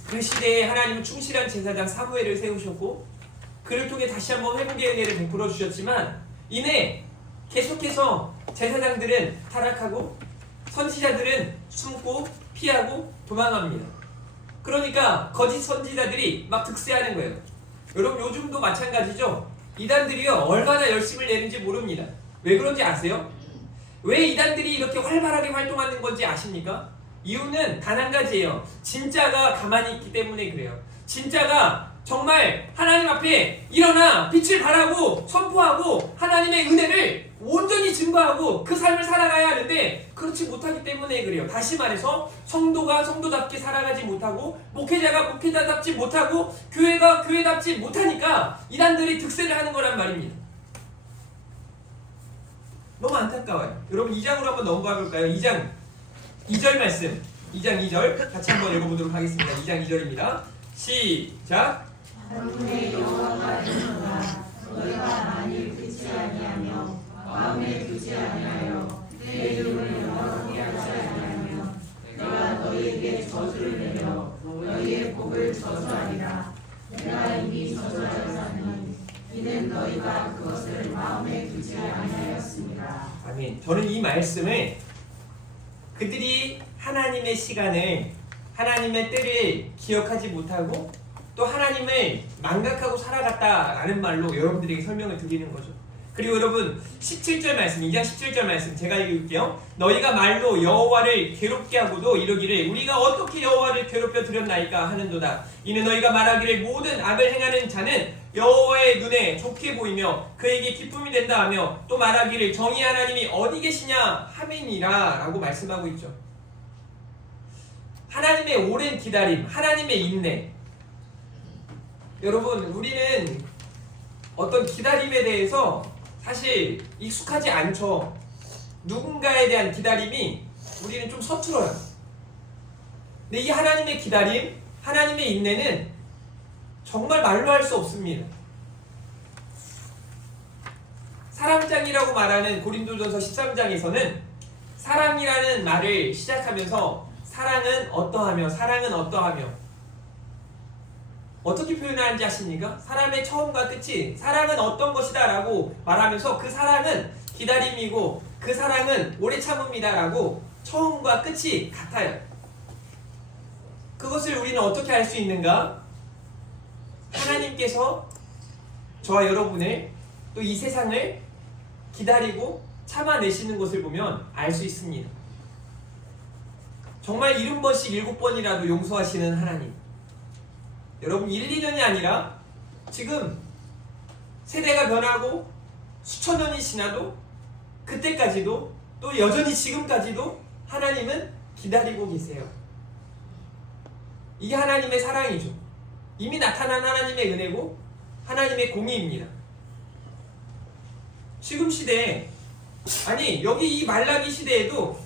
그 시대에 하나님은 충실한 제사장 사무엘을 세우셨고 그를 통해 다시 한번 회복의 은혜를 베풀어 주셨지만 이내 계속해서 제사장들은 타락하고 선지자들은 숨고 피하고 도망갑니다. 그러니까 거짓 선지자들이 막 득세하는 거예요. 여러분 요즘도 마찬가지죠. 이단들이요 얼마나 열심을 내는지 모릅니다. 왜 그런지 아세요? 왜 이단들이 이렇게 활발하게 활동하는 건지 아십니까? 이유는 단 한 가지예요. 진짜가 가만히 있기 때문에 그래요. 진짜가 정말 하나님 앞에 일어나 빛을 발하고 선포하고 하나님의 은혜를 온전히 증거하고 그 삶을 살아가야 하는데 그렇지 못하기 때문에 그래요. 다시 말해서 성도가 성도답게 살아가지 못하고 목회자가 목회자답지 못하고 교회가 교회답지 못하니까 이단들이 득세를 하는 거란 말입니다. 너무 안타까워요. 여러분 2장으로 한번 넘어가 볼까요? 2장 2절 말씀 2장 2절 같이 한번 읽어보도록 하겠습니다. 2장 2절입니다. 시작. 만군의 여호와가 이르노라 너희가 만일 듣지 아니하며 마음에 두지 아니하여 내 이름을 영원히 하지 아니하면 내가 너희에게 저주를 내려 너희의 복을 저주하리라. 내가 이미 저주하였나니 이는 너희가 그것을 마음에 두지 아니하였습니다. 아멘. 저는 이 말씀을 그들이 하나님의 시간을 하나님의 때를 기억하지 못하고 또 하나님을 망각하고 살아갔다라는 말로 여러분들에게 설명을 드리는 거죠. 그리고 여러분 17절 말씀 2장 17절 말씀 제가 읽을게요. 너희가 말로 여호와를 괴롭게 하고도 이르기를 우리가 어떻게 여호와를 괴롭혀 드렸나이까 하는도다. 이는 너희가 말하기를 모든 악을 행하는 자는 여호와의 눈에 좋게 보이며 그에게 기쁨이 된다 하며 또 말하기를 정의 하나님이 어디 계시냐 하민이라 라고 말씀하고 있죠. 하나님의 오랜 기다림, 하나님의 인내. 여러분 우리는 어떤 기다림에 대해서 사실 익숙하지 않죠. 누군가에 대한 기다림이 우리는 좀 서툴어요. 근데 이 하나님의 기다림, 하나님의 인내는 정말 말로 할 수 없습니다. 사랑장이라고 말하는 고린도전서 13장에서는 사랑이라는 말을 시작하면서 사랑은 어떠하며 사랑은 어떠하며 어떻게 표현하는지 아십니까? 사람의 처음과 끝이 사랑은 어떤 것이다 라고 말하면서 그 사랑은 기다림이고 그 사랑은 오래 참음이다 라고 처음과 끝이 같아요. 그것을 우리는 어떻게 알 수 있는가? 하나님께서 저와 여러분을 또 이 세상을 기다리고 참아내시는 것을 보면 알 수 있습니다. 정말 70번씩 7번이라도 용서하시는 하나님. 여러분 1, 2년이 아니라 지금 세대가 변하고 수천 년이 지나도 그때까지도 또 여전히 지금까지도 하나님은 기다리고 계세요. 이게 하나님의 사랑이죠. 이미 나타난 하나님의 은혜고 하나님의 공의입니다. 지금 시대에 아니 여기 이 말라기 시대에도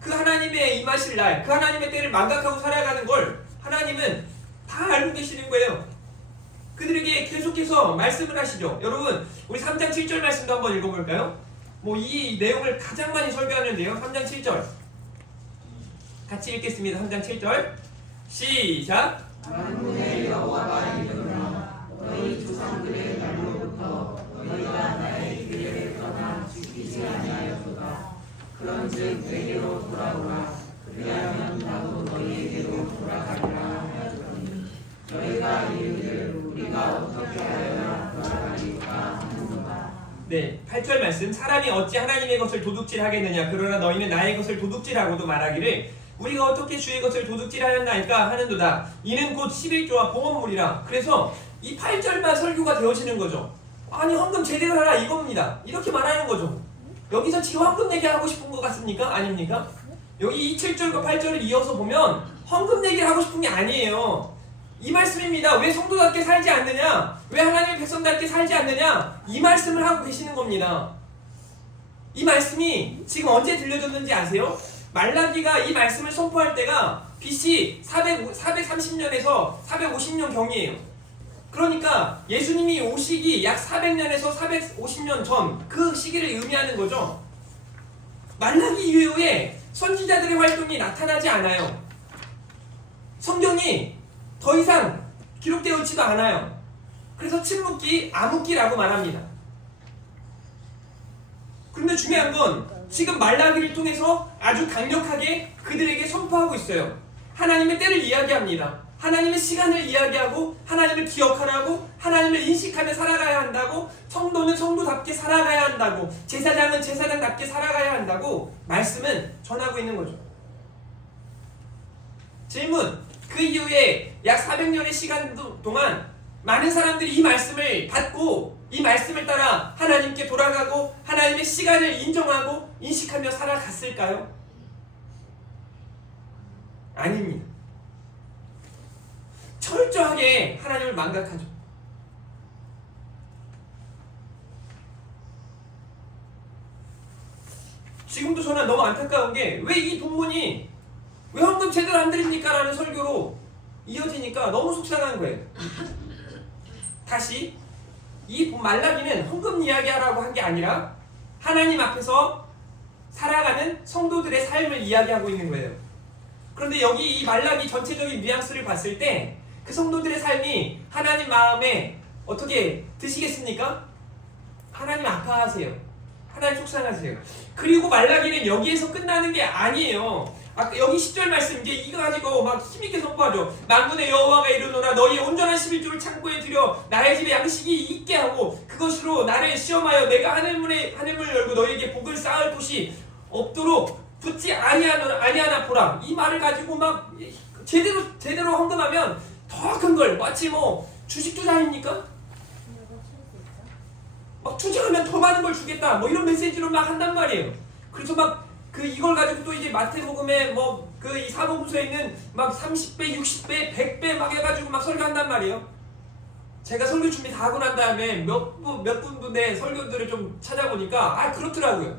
그 하나님의 임하실 날, 그 하나님의 때를 망각하고 살아가는 걸 하나님은 다 알고 계시는 거예요. 그들에게 계속해서 말씀을 하시죠. 여러분 우리 3장 7절 말씀도 한번 읽어볼까요? 뭐 이 내용을 가장 많이 설교하는데요. 3장 7절 같이 읽겠습니다. 3장 7절 시작. 만군의 여호와가 이르노라 너희 조상들의 날로부터 너희가 나의 규례를 떠나 지키지 아니하였도다. 그런즉 내게로 돌아오라. 그리하면 나도 너희에게로 돌아가리라 하였더니 너희가 이르기를 우리가 어떻게 하여야 돌아가리까 하는도다. 네, 8절 말씀. 사람이 어찌 하나님의 것을 도둑질하겠느냐. 그러나 너희는 나의 것을 도둑질하고도 말하기를 우리가 어떻게 주의 것을 도둑질하였나이까 하는도다. 이는 곧 11조와 봉헌물이라. 그래서 이 8절만 설교가 되어지는 거죠. 아니 헌금 제대로 하라 이겁니다. 이렇게 말하는 거죠. 여기서 지금 헌금 내기 하고 싶은 것 같습니까? 아닙니까? 여기 이 7절과 8절을 이어서 보면 헌금 내기를 하고 싶은 게 아니에요. 이 말씀입니다. 왜 성도답게 살지 않느냐? 왜 하나님의 백성답게 살지 않느냐? 이 말씀을 하고 계시는 겁니다. 이 말씀이 지금 언제 들려졌는지 아세요? 말라기가 이 말씀을 선포할 때가 BC 430년에서 450년 경이에요. 그러니까 예수님이 오시기 약 400년에서 450년 전 그 시기를 의미하는 거죠. 말라기 이후에 선지자들의 활동이 나타나지 않아요. 성경이 더 이상 기록되어 있지도 않아요. 그래서 침묵기, 암흑기라고 말합니다. 그런데 중요한 건 지금 말라기를 통해서 아주 강력하게 그들에게 선포하고 있어요. 하나님의 때를 이야기합니다. 하나님의 시간을 이야기하고 하나님을 기억하라고, 하나님을 인식하며 살아가야 한다고, 성도는 성도답게 살아가야 한다고, 제사장은 제사장답게 살아가야 한다고 말씀은 전하고 있는 거죠. 질문. 그 이후에 약 400년의 시간 동안 많은 사람들이 이 말씀을 받고 이 말씀을 따라 하나님께 돌아가고 하나님의 시간을 인정하고 인식하며 살아갔을까요? 아닙니다. 철저하게 하나님을 망각하죠. 지금도 저는 너무 안타까운 게 왜 이 본문이 왜 헌금 제대로 안 드립니까? 라는 설교로 이어지니까 너무 속상한 거예요. 다시 이 말라기는 헌금 이야기하라고 한 게 아니라 하나님 앞에서 살아가는 성도들의 삶을 이야기하고 있는 거예요. 그런데 여기 이 말라기 전체적인 뉘앙스를 봤을 때 그 성도들의 삶이 하나님 마음에 어떻게 드시겠습니까? 하나님 아파하세요. 하나님 속상하세요. 그리고 말라기는 여기에서 끝나는 게 아니에요. 여기 10절 말씀 이제 이거 가지고 막 힘있게 선포하죠. 만군의 여호와가 이르노라 너희의 온전한 11조를 창고에 들여 나의 집에 양식이 있게 하고 그것으로 나를 시험하여 내가 하늘문을 열고 너희에게 복을 쌓을 곳이 없도록 붙지 아니하나 보라. 이 말을 가지고 막 제대로 헌금하면 더 큰 걸 마치 뭐 주식 투자 아닙니까? 막 투자하면 더 많은 걸 주겠다 뭐 이런 메시지로 막 한단 말이에요. 그래서 막 이걸 가지고 또 이제 마태복음에 뭐 이 사복음서에 있는 막 30배, 60배, 100배 막 해가지고 막 설교한단 말이에요. 제가 설교 준비 다 하고 난 다음에 몇 분의 설교들을 좀 찾아보니까 그렇더라고요.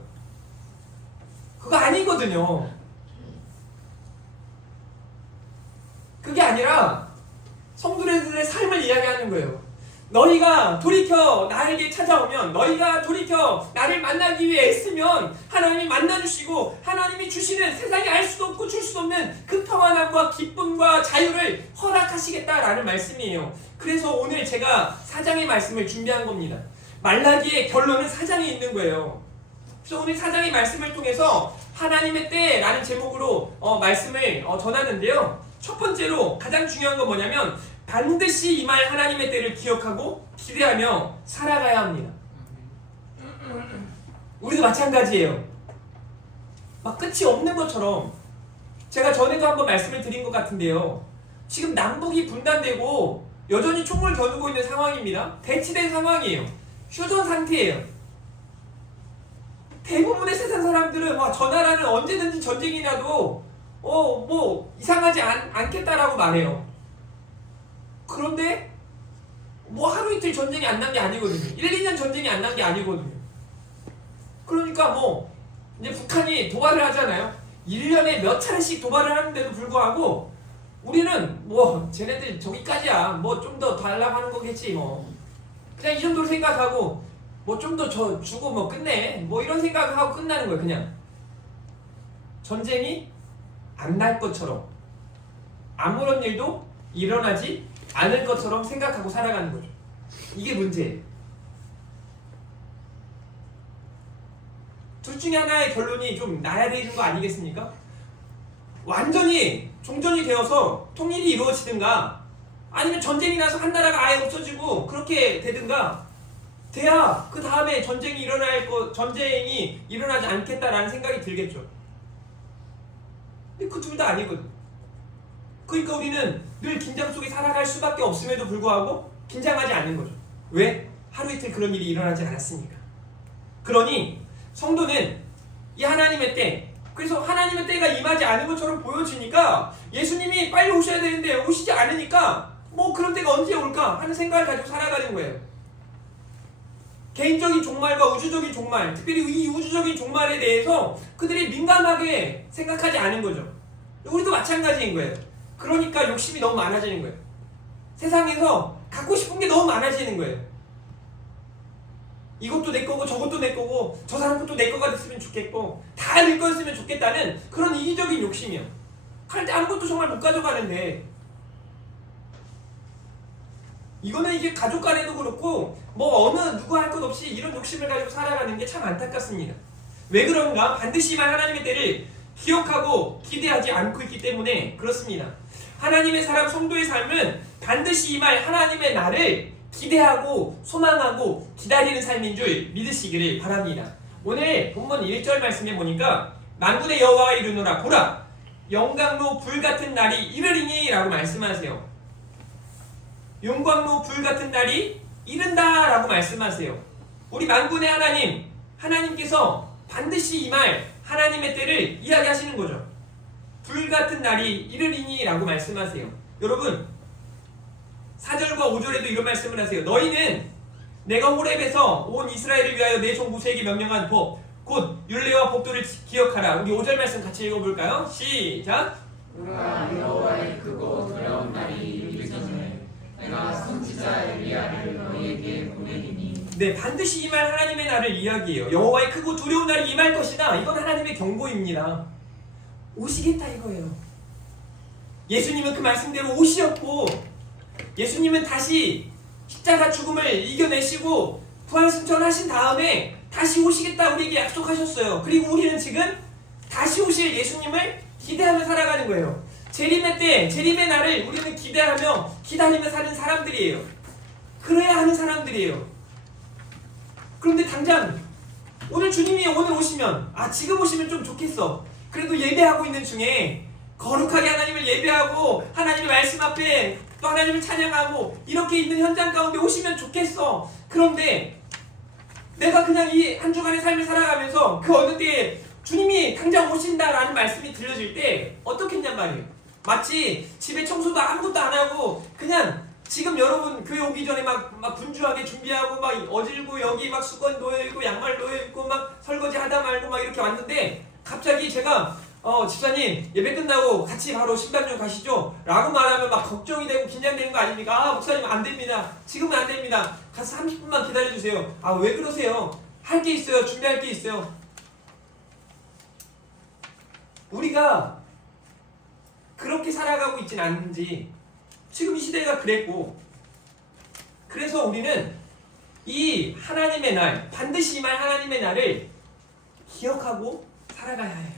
그거 아니거든요. 그게 아니라 성도들의 삶을 이야기하는 거예요. 너희가 돌이켜 나에게 찾아오면, 너희가 돌이켜 나를 만나기 위해 애쓰면 하나님이 만나주시고 하나님이 주시는 세상이 알 수도 없고 줄 수도 없는 그 평안함과 기쁨과 자유를 허락하시겠다라는 말씀이에요. 그래서 오늘 제가 4장의 말씀을 준비한 겁니다. 말라기의 결론은 4장에 있는 거예요. 그래서 오늘 4장의 말씀을 통해서 하나님의 때라는 제목으로 말씀을 전하는데요. 첫 번째로 가장 중요한 건 뭐냐면 반드시 임할 하나님의 때를 기억하고 기대하며 살아가야 합니다. 우리도 마찬가지예요. 막 끝이 없는 것처럼, 제가 전에도 한번 말씀을 드린 것 같은데요. 지금 남북이 분단되고 여전히 총을 겨누고 있는 상황입니다. 대치된 상황이에요. 휴전 상태예요. 대부분의 세상 사람들은 저 나라는 언제든지 전쟁이 나도 뭐 이상하지 않겠다라고 말해요. 그런데 뭐 하루 이틀 전쟁이 안 난 게 아니거든요. 1, 2년 전쟁이 안 난 게 아니거든요. 그러니까 뭐 이제 북한이 도발을 하잖아요. 1년에 몇 차례씩 도발을 하는데도 불구하고 우리는 뭐 쟤네들 저기까지야, 뭐 좀 더 달라고 하는 거겠지, 뭐 그냥 이 정도로 생각하고 뭐 좀 더 주고 뭐 끝내, 뭐 이런 생각을 하고 끝나는 거예요. 그냥 전쟁이 안 날 것처럼, 아무런 일도 일어나지 않을 것처럼 생각하고 살아가는 거죠. 이게 문제예요. 둘 중에 하나의 결론이 좀 나야 되는 거 아니겠습니까? 완전히 종전이 되어서 통일이 이루어지든가, 아니면 전쟁이 나서 한 나라가 아예 없어지고 그렇게 되든가 돼야 그 다음에 전쟁이 일어나지 않겠다라는 생각이 들겠죠. 근데 그 둘 다 아니거든. 그러니까 우리는 늘 긴장 속에 살아갈 수밖에 없음에도 불구하고 긴장하지 않는 거죠. 왜? 하루 이틀 그런 일이 일어나지 않았으니까. 그러니 성도는 이 하나님의 때, 그래서 하나님의 때가 임하지 않은 것처럼 보여지니까 예수님이 빨리 오셔야 되는데 오시지 않으니까 뭐 그런 때가 언제 올까 하는 생각을 가지고 살아가는 거예요. 개인적인 종말과 우주적인 종말, 특별히 이 우주적인 종말에 대해서 그들이 민감하게 생각하지 않은 거죠. 우리도 마찬가지인 거예요. 그러니까 욕심이 너무 많아지는 거예요. 세상에서 갖고 싶은 게 너무 많아지는 거예요. 이것도 내 거고 저것도 내 거고 저 사람 것도 내 거가 됐으면 좋겠고 다 내 거였으면 좋겠다는 그런 이기적인 욕심이요. 그런데 아무것도 정말 못 가져가는데, 이거는 이게 가족 간에도 그렇고 뭐 어느 누구 할 것 없이 이런 욕심을 가지고 살아가는 게 참 안타깝습니다. 왜 그런가? 반드시 임할 하나님의 때를 기억하고 기대하지 않고 있기 때문에 그렇습니다. 하나님의 사람 성도의 삶은 반드시 임할 하나님의 날을 기대하고 소망하고 기다리는 삶인 줄 믿으시기를 바랍니다. 오늘 본문 1절 말씀에 보니까 만군의 여호와가 이르노라, 보라 영광로 불같은 날이 이르리니 라고 말씀하세요. 영광로 불같은 날이 이른다 라고 말씀하세요. 우리 만군의 하나님, 하나님께서 반드시 임할 하나님의 때를 이야기하시는 거죠. 불같은 날이 이르리니 라고 말씀하세요. 여러분 4절과 5절에도 이런 말씀을 하세요. 너희는 내가 호렙에서 온 이스라엘을 위하여 내 종 모세에게 명령한 법, 곧 율례와 법도를 기억하라. 우리 5절 말씀 같이 읽어볼까요? 시작. 그가 여호와의 크고 두려운 날이 이르기 전에 내가 선지자 엘리야를 너희에게 보내리니. 네, 반드시 임할 하나님의 날을 이야기해요. 여호와의 크고 두려운 날이 임할 것이다. 이건 하나님의 경고입니다. 오시겠다 이거예요. 예수님은 그 말씀대로 오시었고, 예수님은 다시 십자가 죽음을 이겨내시고 부활승천하신 다음에 다시 오시겠다 우리에게 약속하셨어요. 그리고 우리는 지금 다시 오실 예수님을 기대하며 살아가는 거예요. 재림의 때, 재림의 날을 우리는 기대하며 기다리며 사는 사람들이에요. 그래야 하는 사람들이에요. 그런데 당장 오늘 주님이 오늘 오시면, 지금 오시면 좀 좋겠어. 그래도 예배하고 있는 중에 거룩하게 하나님을 예배하고 하나님의 말씀 앞에 또 하나님을 찬양하고 이렇게 있는 현장 가운데 오시면 좋겠어. 그런데 내가 그냥 이 한 주간의 삶을 살아가면서 그 어느 때에 주님이 당장 오신다라는 말씀이 들려질 때 어떻겠냔 말이에요. 마치 집에 청소도 아무것도 안 하고 그냥 지금 여러분 교회 오기 전에 막 분주하게 준비하고 막 어질고 여기 막 수건 놓여있고 양말 놓여있고 막 설거지 하다 말고 막 이렇게 왔는데 갑자기 제가 집사님 예배 끝나고 같이 바로 신방용 가시죠? 라고 말하면 막 걱정이 되고 긴장되는 거 아닙니까? 아 목사님 안 됩니다. 지금은 안 됩니다. 가서 30분만 기다려주세요. 아 왜 그러세요? 할 게 있어요. 준비할 게 있어요. 우리가 그렇게 살아가고 있진 않은지 지금 이 시대가 그랬고, 그래서 우리는 이 하나님의 날, 반드시 임할 하나님의 날을 기억하고 살아가야 해요.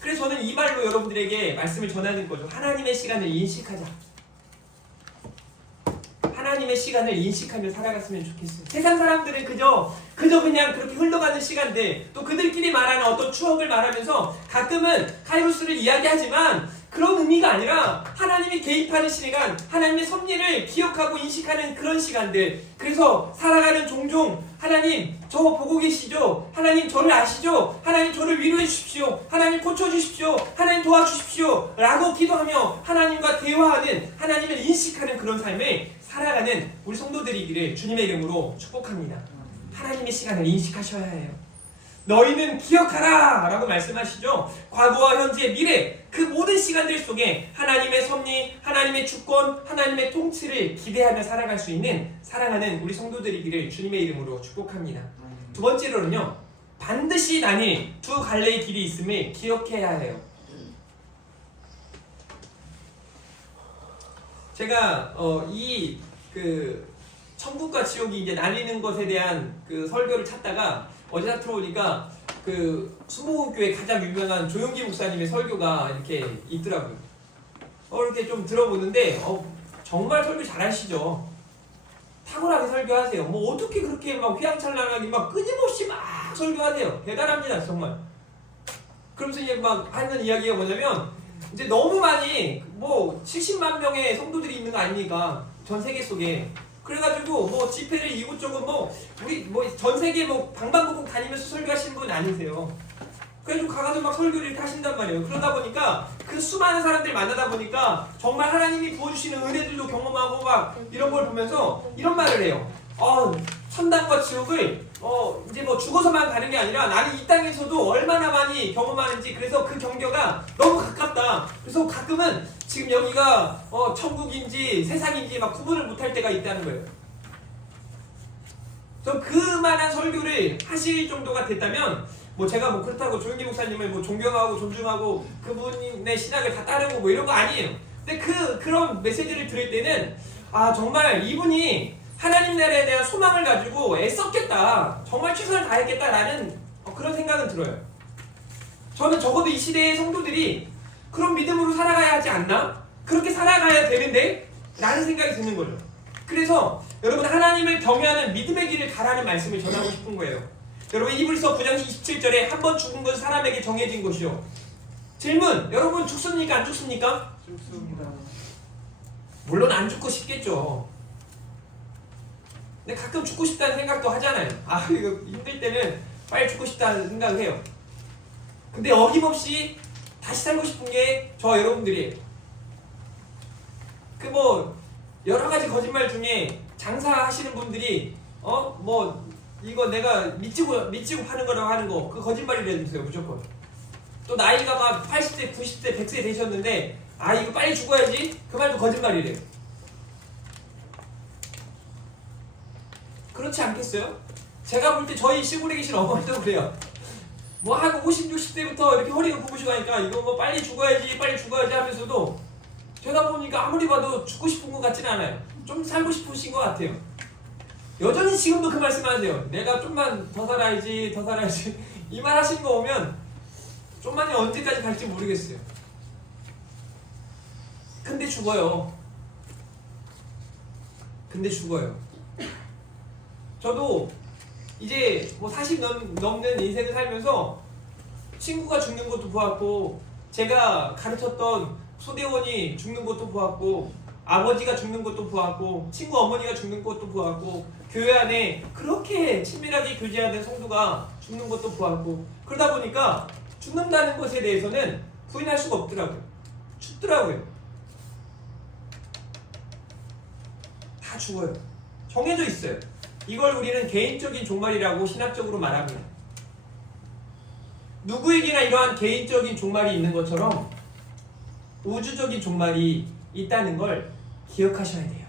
그래서 저는 이 말로 여러분들에게 말씀을 전하는 거죠. 하나님의 시간을 인식하자. 하나님의 시간을 인식하며 살아갔으면 좋겠어요. 세상 사람들은 그저 그냥 그렇게 흘러가는 시간들, 또 그들끼리 말하는 어떤 추억을 말하면서 가끔은 카이로스를 이야기하지만 그런 의미가 아니라 하나님이 개입하는 시간, 하나님의 섭리를 기억하고 인식하는 그런 시간들. 그래서 살아가는 종종 하나님 저 보고 계시죠? 하나님 저를 아시죠? 하나님 저를 위로해 주십시오. 하나님 고쳐주십시오. 하나님 도와주십시오. 라고 기도하며 하나님과 대화하는, 하나님을 인식하는 그런 삶을 살아가는 우리 성도들이기를 주님의 이름으로 축복합니다. 하나님의 시간을 인식하셔야 해요. 너희는 기억하라 라고 말씀하시죠. 과거와 현재, 미래 그 모든 시간들 속에 하나님의 섭리, 하나님의 주권, 하나님의 통치를 기대하며 살아갈 수 있는 사랑하는 우리 성도들이기를 주님의 이름으로 축복합니다. 두 번째로는요, 반드시 나뉠 두 갈래의 길이 있음을 기억해야 해요. 제가 이 천국과 지옥이 이제 나뉘는 것에 대한 그 설교를 찾다가 어제 들어오니까 그 수목원교회 가장 유명한 조용기 목사님의 설교가 이렇게 있더라고요. 이렇게 좀 들어보는데 정말 설교 잘하시죠. 탁월하게 설교하세요. 뭐 어떻게 그렇게 막 휘황찬란하게 막 끊임없이 막 설교하세요. 대단합니다 정말. 그러면서 이제 막 하는 이야기가 뭐냐면, 이제 너무 많이 70만 명의 성도들이 있는 거 아닙니까? 전 세계 속에. 그래가지고 집회를 이곳저곳 우리 전 세계 방방곡곡 다니면서 설교하시는 분 아니세요. 그래가지고 가가지고 막 설교를 이렇게 하신단 말이에요. 그러다 보니까 그 수많은 사람들 만나다 보니까 정말 하나님이 부어주시는 은혜들도 경험하고 막 이런 걸 보면서 이런 말을 해요. 천당과 지옥을 이제 죽어서만 가는 게 아니라 나는 이 땅에서도 얼마나 많이 경험하는지, 그래서 그 경계가 너무 가깝다. 그래서 가끔은 지금 여기가 천국인지 세상인지 막 구분을 못할 때가 있다는 거예요. 좀 그만한 설교를 하실 정도가 됐다면 제가 그렇다고 조용기 목사님을 존경하고 존중하고 그분의 신학을 다 따르고 이런 거 아니에요. 근데 그런 메시지를 들을 때는 정말 이분이 하나님 나라에 대한 소망을 가지고 애썼겠다, 정말 최선을 다했겠다라는 그런 생각은 들어요. 저는 적어도 이 시대의 성도들이 그런 믿음으로 살아가야 하지 않나? 그렇게 살아가야 되는데? 라는 생각이 드는 거죠. 그래서 여러분, 하나님을 경외하는 믿음의 길을 가라는 말씀을 전하고 싶은 거예요. 여러분, 이브리서 9장 27절에 한 번 죽은 것은 사람에게 정해진 것이요. 질문, 여러분 죽습니까? 안 죽습니까? 죽습니다. 물론 안 죽고 싶겠죠. 근데 가끔 죽고 싶다는 생각도 하잖아요. 이거 힘들 때는 빨리 죽고 싶다는 생각을 해요. 근데 어김없이 다시 살고 싶은 게 저와 여러분들이에요. 여러 가지 거짓말 중에 장사하시는 분들이 이거 내가 미치고 파는 거라고 하는 거, 그 거짓말이라면서요, 무조건. 또 나이가 막 80세, 90세, 100세 되셨는데 이거 빨리 죽어야지, 그 말도 거짓말이래요. 그렇지 않겠어요? 제가 볼 때 저희 시골에 계신 어머니도 그래요. 한 50, 60세부터 이렇게 허리가 굽으시고 하니까 이거 빨리 죽어야지 하면서도 제가 보니까 아무리 봐도 죽고 싶은 것 같지는 않아요. 좀 살고 싶으신 것 같아요. 여전히 지금도 그 말씀 하세요. 내가 좀만 더 살아야지 이 말 하시는 거 보면 좀만이 언제까지 갈지 모르겠어요. 근데 죽어요. 저도 이제 40 넘는 인생을 살면서 친구가 죽는 것도 보았고, 제가 가르쳤던 소대원이 죽는 것도 보았고, 아버지가 죽는 것도 보았고, 친구 어머니가 죽는 것도 보았고, 교회 안에 그렇게 친밀하게 교제하는 성도가 죽는 것도 보았고, 그러다 보니까 죽는다는 것에 대해서는 부인할 수가 없더라고요. 죽더라고요. 다 죽어요. 정해져 있어요. 이걸 우리는 개인적인 종말이라고 신학적으로 말합니다. 누구에게나 이러한 개인적인 종말이 있는 것처럼 우주적인 종말이 있다는 걸 기억하셔야 돼요.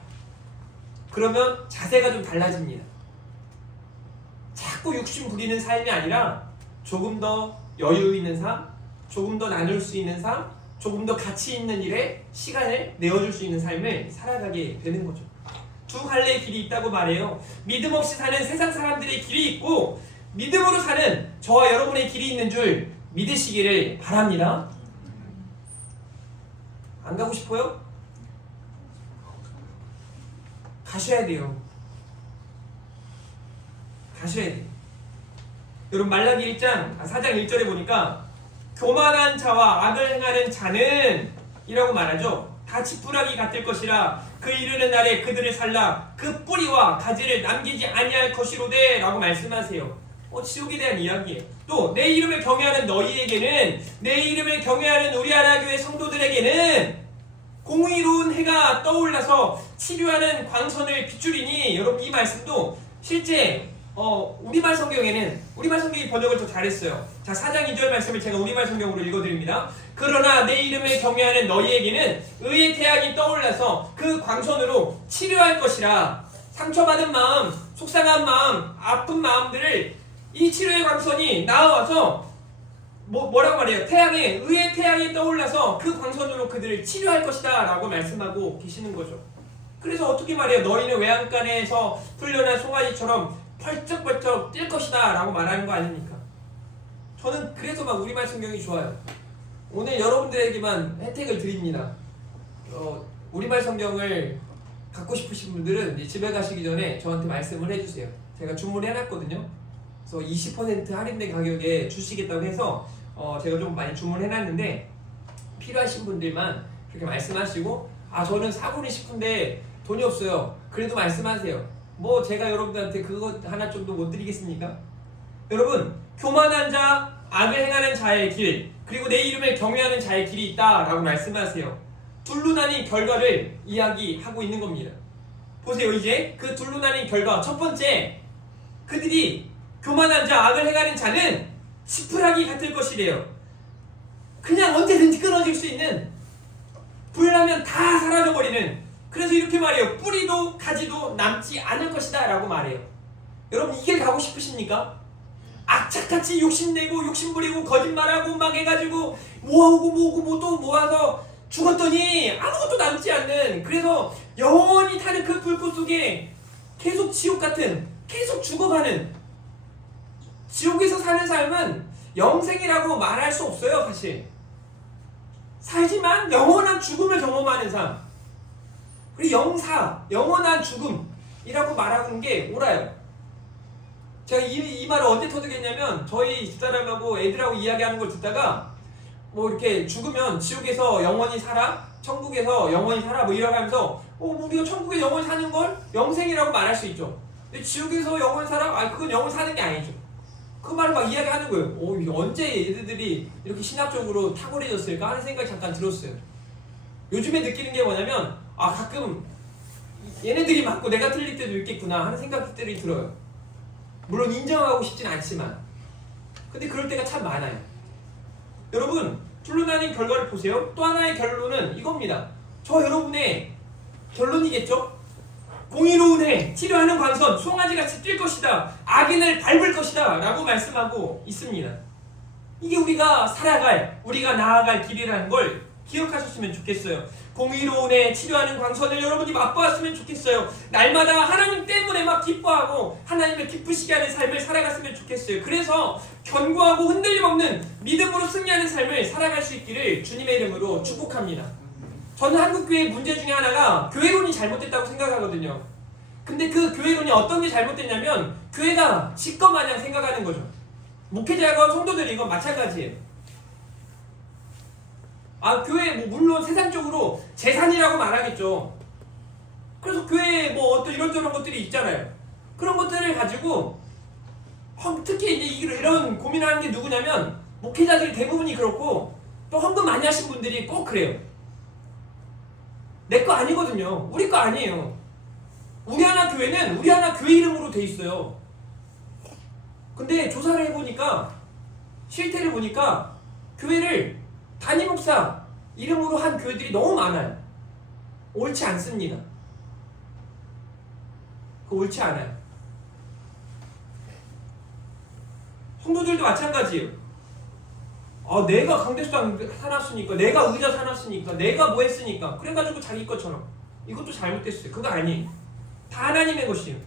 그러면 자세가 좀 달라집니다. 자꾸 욕심 부리는 삶이 아니라 조금 더 여유 있는 삶, 조금 더 나눌 수 있는 삶, 조금 더 가치 있는 일에 시간을 내어줄 수 있는 삶을 살아가게 되는 거죠. 두 갈래의 길이 있다고 말해요. 믿음 없이 사는 세상 사람들의 길이 있고 믿음으로 사는 저와 여러분의 길이 있는 줄 믿으시기를 바랍니다. 안 가고 싶어요? 가셔야 돼요. 가셔야 돼요. 여러분 말라기 4장 1절에 보니까 교만한 자와 악을 행하는 자는 이라고 말하죠. 다 지푸라기 같을 것이라 그 이르는 날에 그들을 살라 그 뿌리와 가지를 남기지 아니할 것이로되 라고 말씀하세요. 지옥에 대한 이야기예요. 또 내 이름을 경외하는 너희에게는, 내 이름을 경외하는 우리 하나교회 성도들에게는 공의로운 해가 떠올라서 치료하는 광선을 비추리니. 여러분 이 말씀도 실제 우리말 성경에는, 우리말 성경이 번역을 더 잘했어요. 자, 4장 2절 말씀을 제가 우리말 성경으로 읽어드립니다. 그러나 내 이름을 경외하는 너희에게는 의의 태양이 떠올라서 그 광선으로 치료할 것이라. 상처받은 마음, 속상한 마음, 아픈 마음들을 이 치료의 광선이 나와서 뭐라고 말해요? 의의 태양이 떠올라서 그 광선으로 그들을 치료할 것이다 라고 말씀하고 계시는 거죠. 그래서 어떻게 말해요? 너희는 외양간에서 풀려난 송아지처럼 펄쩍펄쩍 뛸 것이다 라고 말하는 거 아닙니까? 저는 그래서 막 우리말 성경이 좋아요. 오늘 여러분들에게만 혜택을 드립니다. 우리말 성경을 갖고 싶으신 분들은 이제 집에 가시기 전에 저한테 말씀을 해주세요. 제가 주문해놨거든요. 그래서 20% 할인된 가격에 주시겠다고 해서 제가 좀 많이 주문해놨는데 필요하신 분들만 그렇게 말씀하시고, 저는 사고는 싶은데 돈이 없어요. 그래도 말씀하세요. 제가 여러분들한테 그거 하나 정도 못 드리겠습니까? 여러분, 교만한 자, 악을 행하는 자의 길, 그리고 내 이름을 경외하는 자의 길이 있다라고 말씀하세요. 둘로 나뉜 결과를 이야기하고 있는 겁니다. 보세요. 이제 그 둘로 나뉜 결과, 첫 번째, 그들이 교만한 자, 악을 행하는 자는 지푸라기 같을 것이래요. 그냥 언제든지 끊어질 수 있는, 불나면 다 사라져버리는. 그래서 이렇게 말해요. 뿌리도 가지도 남지 않을 것이다 라고 말해요. 여러분 이 길 가고 싶으십니까? 악착같이 욕심내고 욕심부리고 거짓말하고 막 해가지고 모으고 또 모아서 죽었더니 아무것도 남지 않는, 그래서 영원히 타는 그 불꽃 속에 계속 지옥 같은, 계속 죽어가는, 지옥에서 사는 삶은 영생이라고 말할 수 없어요. 사실 살지만 영원한 죽음을 경험하는 삶, 그리고 영원한 죽음이라고 말하는 게 옳아요. 제가 이 말을 언제 터득했냐면, 저희 집사람하고 애들하고 이야기하는 걸 듣다가 이렇게 죽으면 지옥에서 영원히 살아, 천국에서 영원히 살아 이러고 하면서 우리가 천국에 영원히 사는 걸 영생이라고 말할 수 있죠. 근데 지옥에서 영원히 살아? 그건 영원히 사는 게 아니죠. 그 말을 막 이야기하는 거예요. 언제 얘들이 이렇게 신학적으로 탁월해졌을까 하는 생각이 잠깐 들었어요. 요즘에 느끼는 게 뭐냐면, 가끔 얘네들이 맞고 내가 틀릴 때도 있겠구나 하는 생각들이 들어요. 물론 인정하고 싶진 않지만, 근데 그럴 때가 참 많아요. 여러분, 둘로 나뉜 결과를 보세요. 또 하나의 결론은 이겁니다. 저 여러분의 결론이겠죠? 공의로운 해, 치료하는 광선, 송아지같이 뛸 것이다, 악인을 밟을 것이다 라고 말씀하고 있습니다. 이게 우리가 살아갈, 우리가 나아갈 길이라는 걸 기억하셨으면 좋겠어요. 공의로운 해, 치료하는 광선을 여러분이 맛보았으면 좋겠어요. 날마다 하나님 때문에 막 기뻐하고 하나님을 기쁘시게 하는 삶을 살아갔으면 좋겠어요. 그래서 견고하고 흔들림 없는 믿음으로 승리하는 삶을 살아갈 수 있기를 주님의 이름으로 축복합니다. 저는 한국교회의 문제 중에 하나가 교회론이 잘못됐다고 생각하거든요. 근데 그 교회론이 어떤 게 잘못됐냐면, 교회가 지껏 마냥 생각하는 거죠. 목회자가 성도들이 이건 마찬가지예요. 교회 물론 세상적으로 재산이라고 말하겠죠. 그래서 교회에 어떤 이런저런 것들이 있잖아요. 그런 것들을 가지고 특히 이제 이런 고민하는 게 누구냐면, 목회자들이 대부분이 그렇고 또 헌금 많이 하신 분들이 꼭 그래요. 내 거 아니거든요. 우리 거 아니에요. 우리 하나 교회는 우리 하나 교회 이름으로 돼 있어요. 근데 조사를 해보니까 실태를 보니까 교회를 담임 목사 이름으로 한 교회들이 너무 많아요. 옳지 않습니다. 옳지 않아요. 성도들도 마찬가지예요. 내가 강대수당 사놨으니까, 내가 의자 사놨으니까, 내가 뭐 했으니까, 그래가지고 자기 것처럼. 이것도 잘못됐어요. 그거 아니에요. 다 하나님의 것이에요.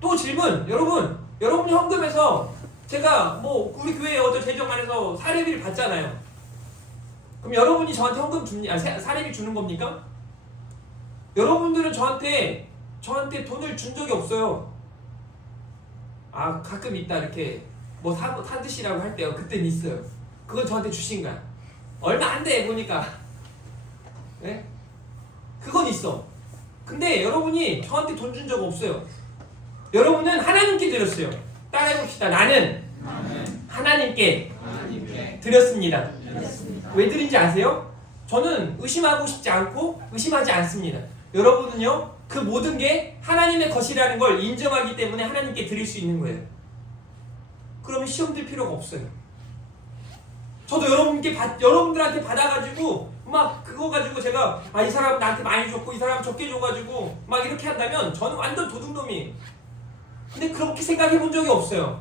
또 질문, 여러분 헌금해서 제가 뭐 우리 교회 어떤 재정 안에서 사례비를 받잖아요. 그럼 여러분이 저한테 사례비 주는 겁니까? 여러분들은 저한테 돈을 준 적이 없어요. 가끔 있다 이렇게 뭐 사드시라고 할 때요. 그때는 있어요. 그건 저한테 주신 거야. 얼마 안 돼 보니까. 네? 그건 있어. 근데 여러분이 저한테 돈 준 적 없어요. 여러분은 하나님께 드렸어요. 따라해봅시다. 나는 하나님께 드렸습니다. 왜 드린지 아세요? 저는 의심하고 싶지 않고 의심하지 않습니다. 여러분은요, 그 모든 게 하나님의 것이라는 걸 인정하기 때문에 하나님께 드릴 수 있는 거예요. 그러면 시험 들 필요가 없어요. 저도 여러분들한테 받아가지고 막 그거 가지고 제가 이 사람 나한테 많이 줬고 이 사람 적게 줘가지고 막 이렇게 한다면 저는 완전 도둑놈이에요. 근데 그렇게 생각해 본 적이 없어요.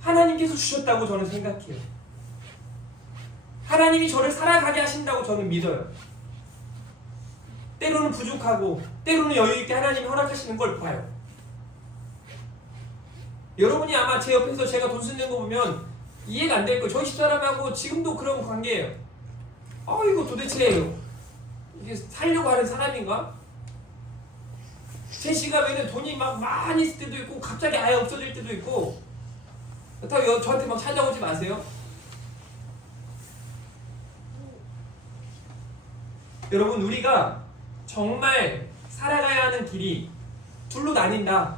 하나님께서 주셨다고 저는 생각해요. 하나님이 저를 살아가게 하신다고 저는 믿어요. 때로는 부족하고 때로는 여유있게 하나님이 허락하시는 걸 봐요. 여러분이 아마 제 옆에서 제가 돈 쓰는 거 보면 이해가 안 될 거예요. 저희 집사람하고 지금도 그런 관계예요. 이거 도대체 이게 살려고 하는 사람인가? 제 시각에는 돈이 막 많이 있을 때도 있고 갑자기 아예 없어질 때도 있고. 그렇다고 저한테 막 찾아오지 마세요. 여러분, 우리가 정말 살아가야 하는 길이 둘로 나뉜다.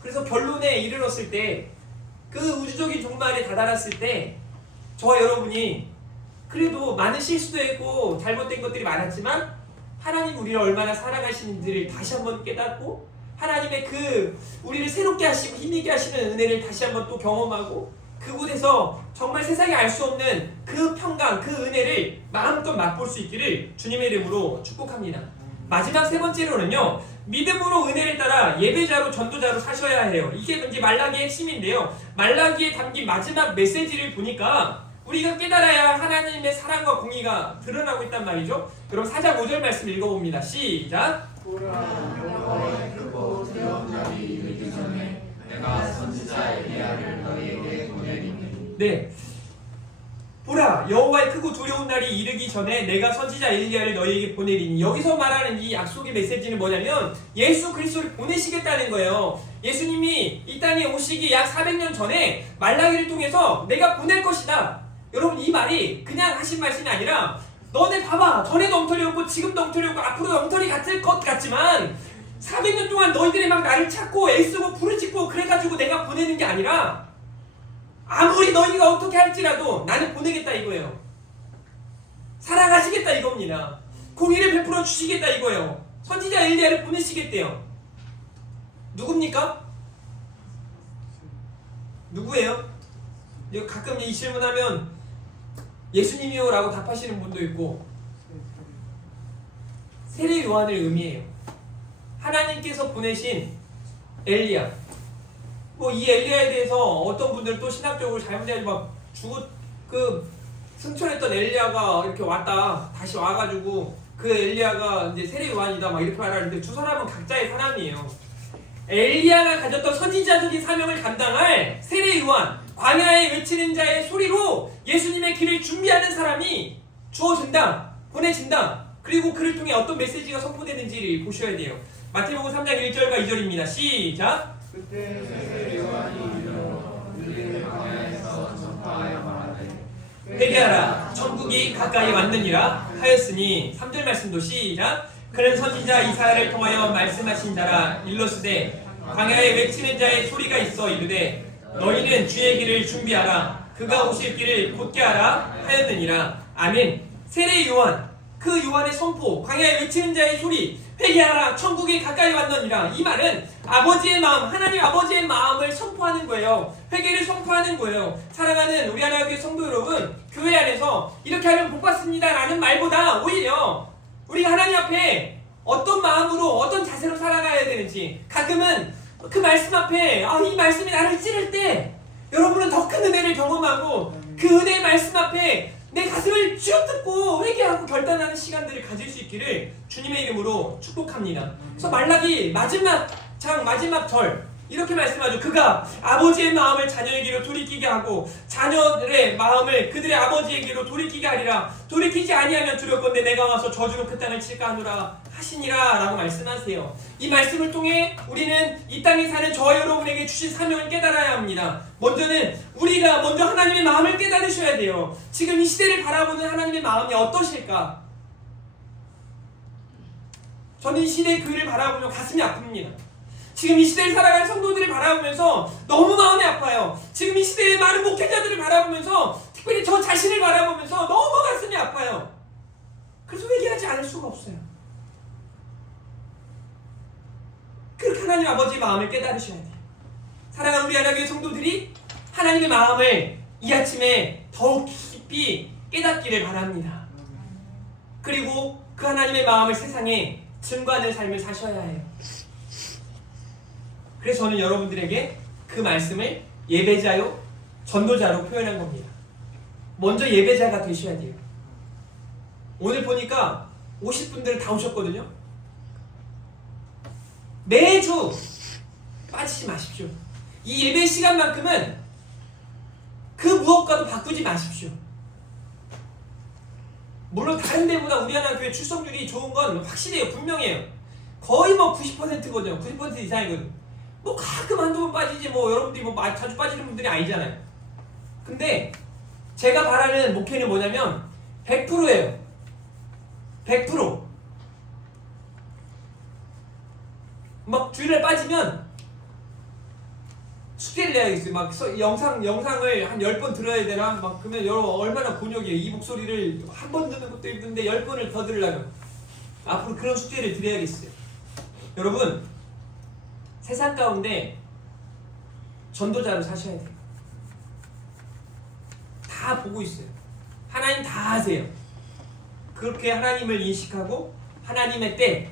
그래서 결론에 이르렀을 때, 그 우주적인 종말에 다다랐을 때, 저와 여러분이 그래도 많은 실수도 했고 잘못된 것들이 많았지만 하나님 우리를 얼마나 사랑하시는지를 다시 한번 깨닫고, 하나님의 우리를 새롭게 하시고 힘있게 하시는 은혜를 다시 한번 또 경험하고, 그곳에서 정말 세상에 알 수 없는 그 평강, 그 은혜를 마음껏 맛볼 수 있기를 주님의 이름으로 축복합니다. 마지막 세 번째로는요, 믿음으로 은혜를 따라 예배자로 전도자로 사셔야 해요. 이게 이제 말라기의 핵심인데요, 말라기에 담긴 마지막 메시지를 보니까 우리가 깨달아야 할 하나님의 사랑과 공의가 드러나고 있단 말이죠. 그럼 4장 5절 말씀 읽어봅니다. 시작. 여호와의 크고 두려운 날이 이르기 전에 내가 선지자 엘리야를 너희에게 보내리니. 네. 보라, 여호와의 크고 두려운 날이 이르기 전에 내가 선지자 엘리야를 너희에게 보내리니. 여기서 말하는 이 약속의 메시지는 뭐냐면 예수 그리스도를 보내시겠다는 거예요. 예수님이 이 땅에 오시기 약 400년 전에 말라기를 통해서 내가 보낼 것이다. 여러분, 이 말이 그냥 하신 말씀이 아니라 너네 봐봐, 전에도 엉터리였고 지금도 엉터리였고 앞으로도 엉터리 같을 것 같지만 400년 동안 너희들이 막 나를 찾고 애쓰고 부르짖고 그래가지고 내가 보내는 게 아니라 아무리 너희가 어떻게 할지라도 나는 보내겠다 이거예요. 사랑하시겠다 이겁니다. 공의를 베풀어 주시겠다 이거예요. 선지자 엘리야를 보내시겠대요. 누굽니까? 누구예요? 가끔 이 질문하면 예수님이요 라고 답하시는 분도 있고, 세례 요한을 의미해요. 하나님께서 보내신 엘리야. 뭐 이 엘리야에 대해서 어떤 분들은 또 신학적으로 잘못해가지고 막 승천했던 엘리야가 이렇게 왔다 다시 와가지고 그 엘리야가 이제 세례 요한이다 막 이렇게 말하는데, 두 사람은 각자의 사람이에요. 엘리야가 가졌던 선지자적인 사명을 감당할 세례 요한, 광야에 외치는 자의 소리로 예수님의 길을 준비하는 사람이 주어진다, 보내진다. 그리고 그를 통해 어떤 메시지가 선포되는지를 보셔야 돼요. 마태복음 3장 1절과 2절입니다. 시작. 그때 세례 요한이 이르러 그들의 광야에서 전파하여 말하되 회개하라, 천국이 가까이 왔느니라 하였으니. 3절 말씀도 시작. 그는 선지자 이사야를 통하여 말씀하신 자라. 일러스되 광야에 외치는 자의 소리가 있어 이르되 너희는 주의 길을 준비하라, 그가 오실 길을 곧게 하라 하였느니라. 아멘. 세례 요한, 그 요한의 선포, 광야에 외치는 자의 소리, 회개하라 천국이 가까이 왔느니라. 이 말은 아버지의 마음, 하나님 아버지의 마음을 선포하는 거예요. 회개를 선포하는 거예요. 사랑하는 우리 하나님의 성도 여러분, 교회 안에서 이렇게 하면 복 받습니다 라는 말보다 오히려 우리가 하나님 앞에 어떤 마음으로 어떤 자세로 살아가야 되는지, 가끔은 그 말씀 앞에 이 말씀이 나를 찌를 때 여러분은 더 큰 은혜를 경험하고 그 은혜의 말씀 앞에 내 가슴을 쥐어뜯고 회개하고 결단하는 시간들을 가질 수 있기를 주님의 이름으로 축복합니다. 그래서 말라기 마지막 장 마지막 절 이렇게 말씀하죠. 그가 아버지의 마음을 자녀에게로 돌이키게 하고 자녀들의 마음을 그들의 아버지에게로 돌이키게 하리라. 돌이키지 아니하면 두렵건대 내가 와서 저주로 그 땅을 칠까 하노라 하시니라 라고 말씀하세요. 이 말씀을 통해 우리는 이 땅에 사는 저와 여러분에게 주신 사명을 깨달아야 합니다. 먼저는 우리가 먼저 하나님의 마음을 깨달으셔야 돼요. 지금 이 시대를 바라보는 하나님의 마음이 어떠실까? 저는 이 시대의 교회를 바라보며 가슴이 아픕니다. 지금 이 시대를 살아가는 성도들을 바라보면서 너무 마음이 아파요. 지금 이 시대의 많은 목회자들을 바라보면서, 특별히 저 자신을 바라보면서 너무 가슴이 아파요. 그래서 회개하지 않을 수가 없어요. 그렇게 하나님 아버지의 마음을 깨달으셔야 돼요. 사랑하는 우리 하나님의 성도들이 하나님의 마음을 이 아침에 더욱 깊이 깨닫기를 바랍니다. 그리고 그 하나님의 마음을 세상에 증거하는 삶을 사셔야 해요. 그래서 저는 여러분들에게 그 말씀을 예배자요 전도자로 표현한 겁니다. 먼저 예배자가 되셔야 돼요. 오늘 보니까 50분들 다 오셨거든요. 매주 빠지지 마십시오. 이 예배 시간만큼은 그 무엇과도 바꾸지 마십시오. 물론 다른 데보다 우리 하나 교회 출석률이 좋은 건 확실해요. 분명해요. 거의 90%거든요. 90% 이상이거든요. 가끔 한두 번 빠지지 여러분들이 자주 빠지는 분들이 아니잖아요. 근데 제가 바라는 목회는 뭐냐면 100%예요. 100%. 주일날 빠지면 숙제를 내야겠어요. 영상을 한 10번 들어야 되나? 그러면 여러분 얼마나 곤욕이에요. 이 목소리를 한 번 듣는 것도 힘든데 10번을 더 들으려면 앞으로 그런 숙제를 드려야겠어요. 여러분, 세상 가운데 전도자로 사셔야 돼요. 다 보고 있어요. 하나님 다 아세요. 그렇게 하나님을 인식하고 하나님의 때,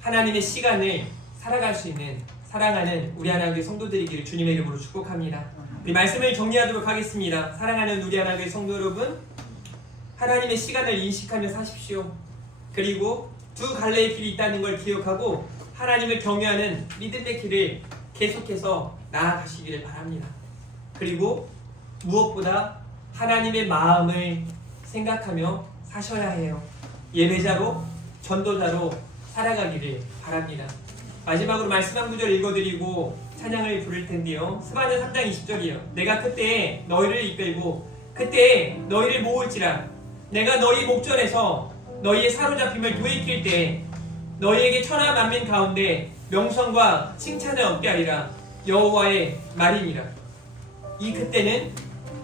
하나님의 시간을 살아갈 수 있는 사랑하는 우리 하나님의 성도들이기를 주님의 이름으로 축복합니다. 우리 말씀을 정리하도록 하겠습니다. 사랑하는 우리 하나님의 성도 여러분, 하나님의 시간을 인식하며 사십시오. 그리고 두 갈래의 길이 있다는 걸 기억하고 하나님을 경외하는 믿음의 길을 계속해서 나아가시기를 바랍니다. 그리고 무엇보다 하나님의 마음을 생각하며 사셔야 해요. 예배자로 전도자로 살아가기를 바랍니다. 마지막으로 말씀 한 구절 읽어드리고 찬양을 부를 텐데요. 스바냐 3장 20절이에요. 내가 그때에 너희를 이끌고 그때에 너희를 모을지라. 내가 너희 목전에서 너희의 사로잡힘을 돌이킬 때에 너희에게 천하 만민 가운데 명성과 칭찬을 얻게 하리라. 여호와의 말이니라. 이 그때는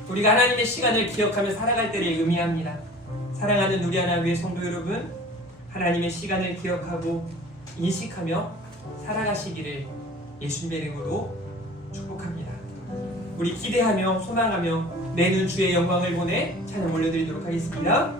우리가 하나님의 시간을 기억하며 살아갈 때를 의미합니다. 사랑하는 우리 하나님의 성도 여러분, 하나님의 시간을 기억하고 인식하며 살아가시기를 예수님의 이름으로 축복합니다. 우리 기대하며 소망하며 내는 주의 영광을 보내 찬양 올려드리도록 하겠습니다.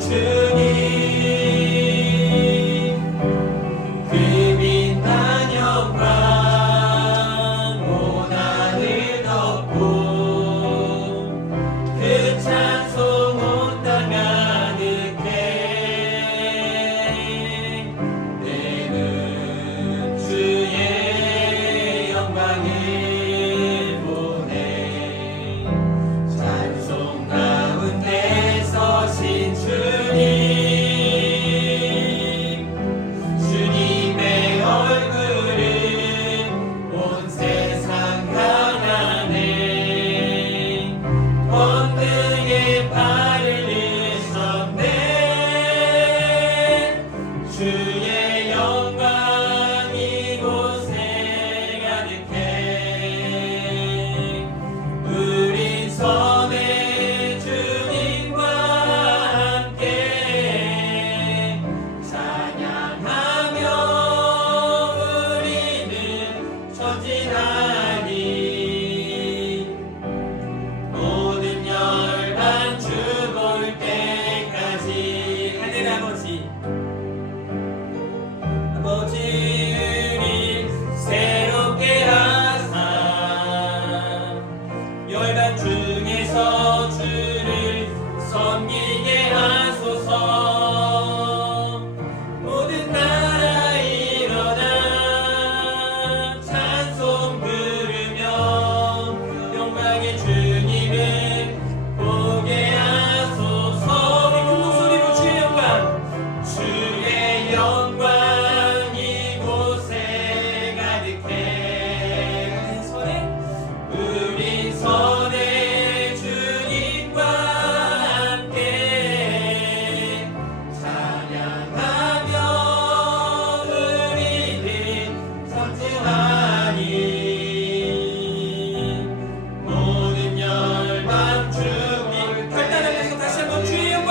주님, 금인 다녀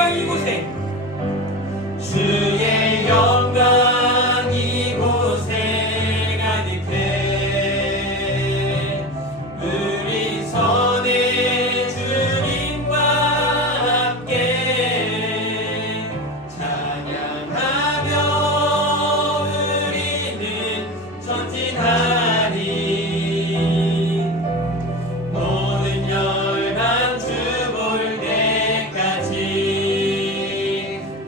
영광 이곳에 주의 영광 이곳에 가득해 우리 선의 주님과 함께 찬양하며 우리는 전진하리 모든 열방 주 볼 때까지.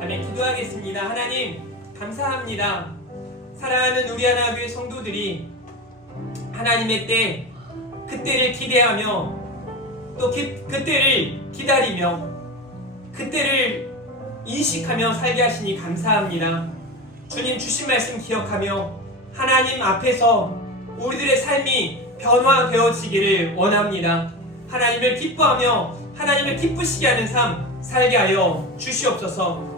아멘. 기도하겠습니다. 하나님 감사합니다. 사랑하는 우리 하나교회 성도들이 하나님의 때 그때를 기대하며 또 그때를 기다리며 그때를 인식하며 살게 하시니 감사합니다. 주님 주신 말씀 기억하며 하나님 앞에서 우리들의 삶이 변화되어지기를 원합니다. 하나님을 기뻐하며 하나님을 기쁘시게 하는 삶 살게 하여 주시옵소서.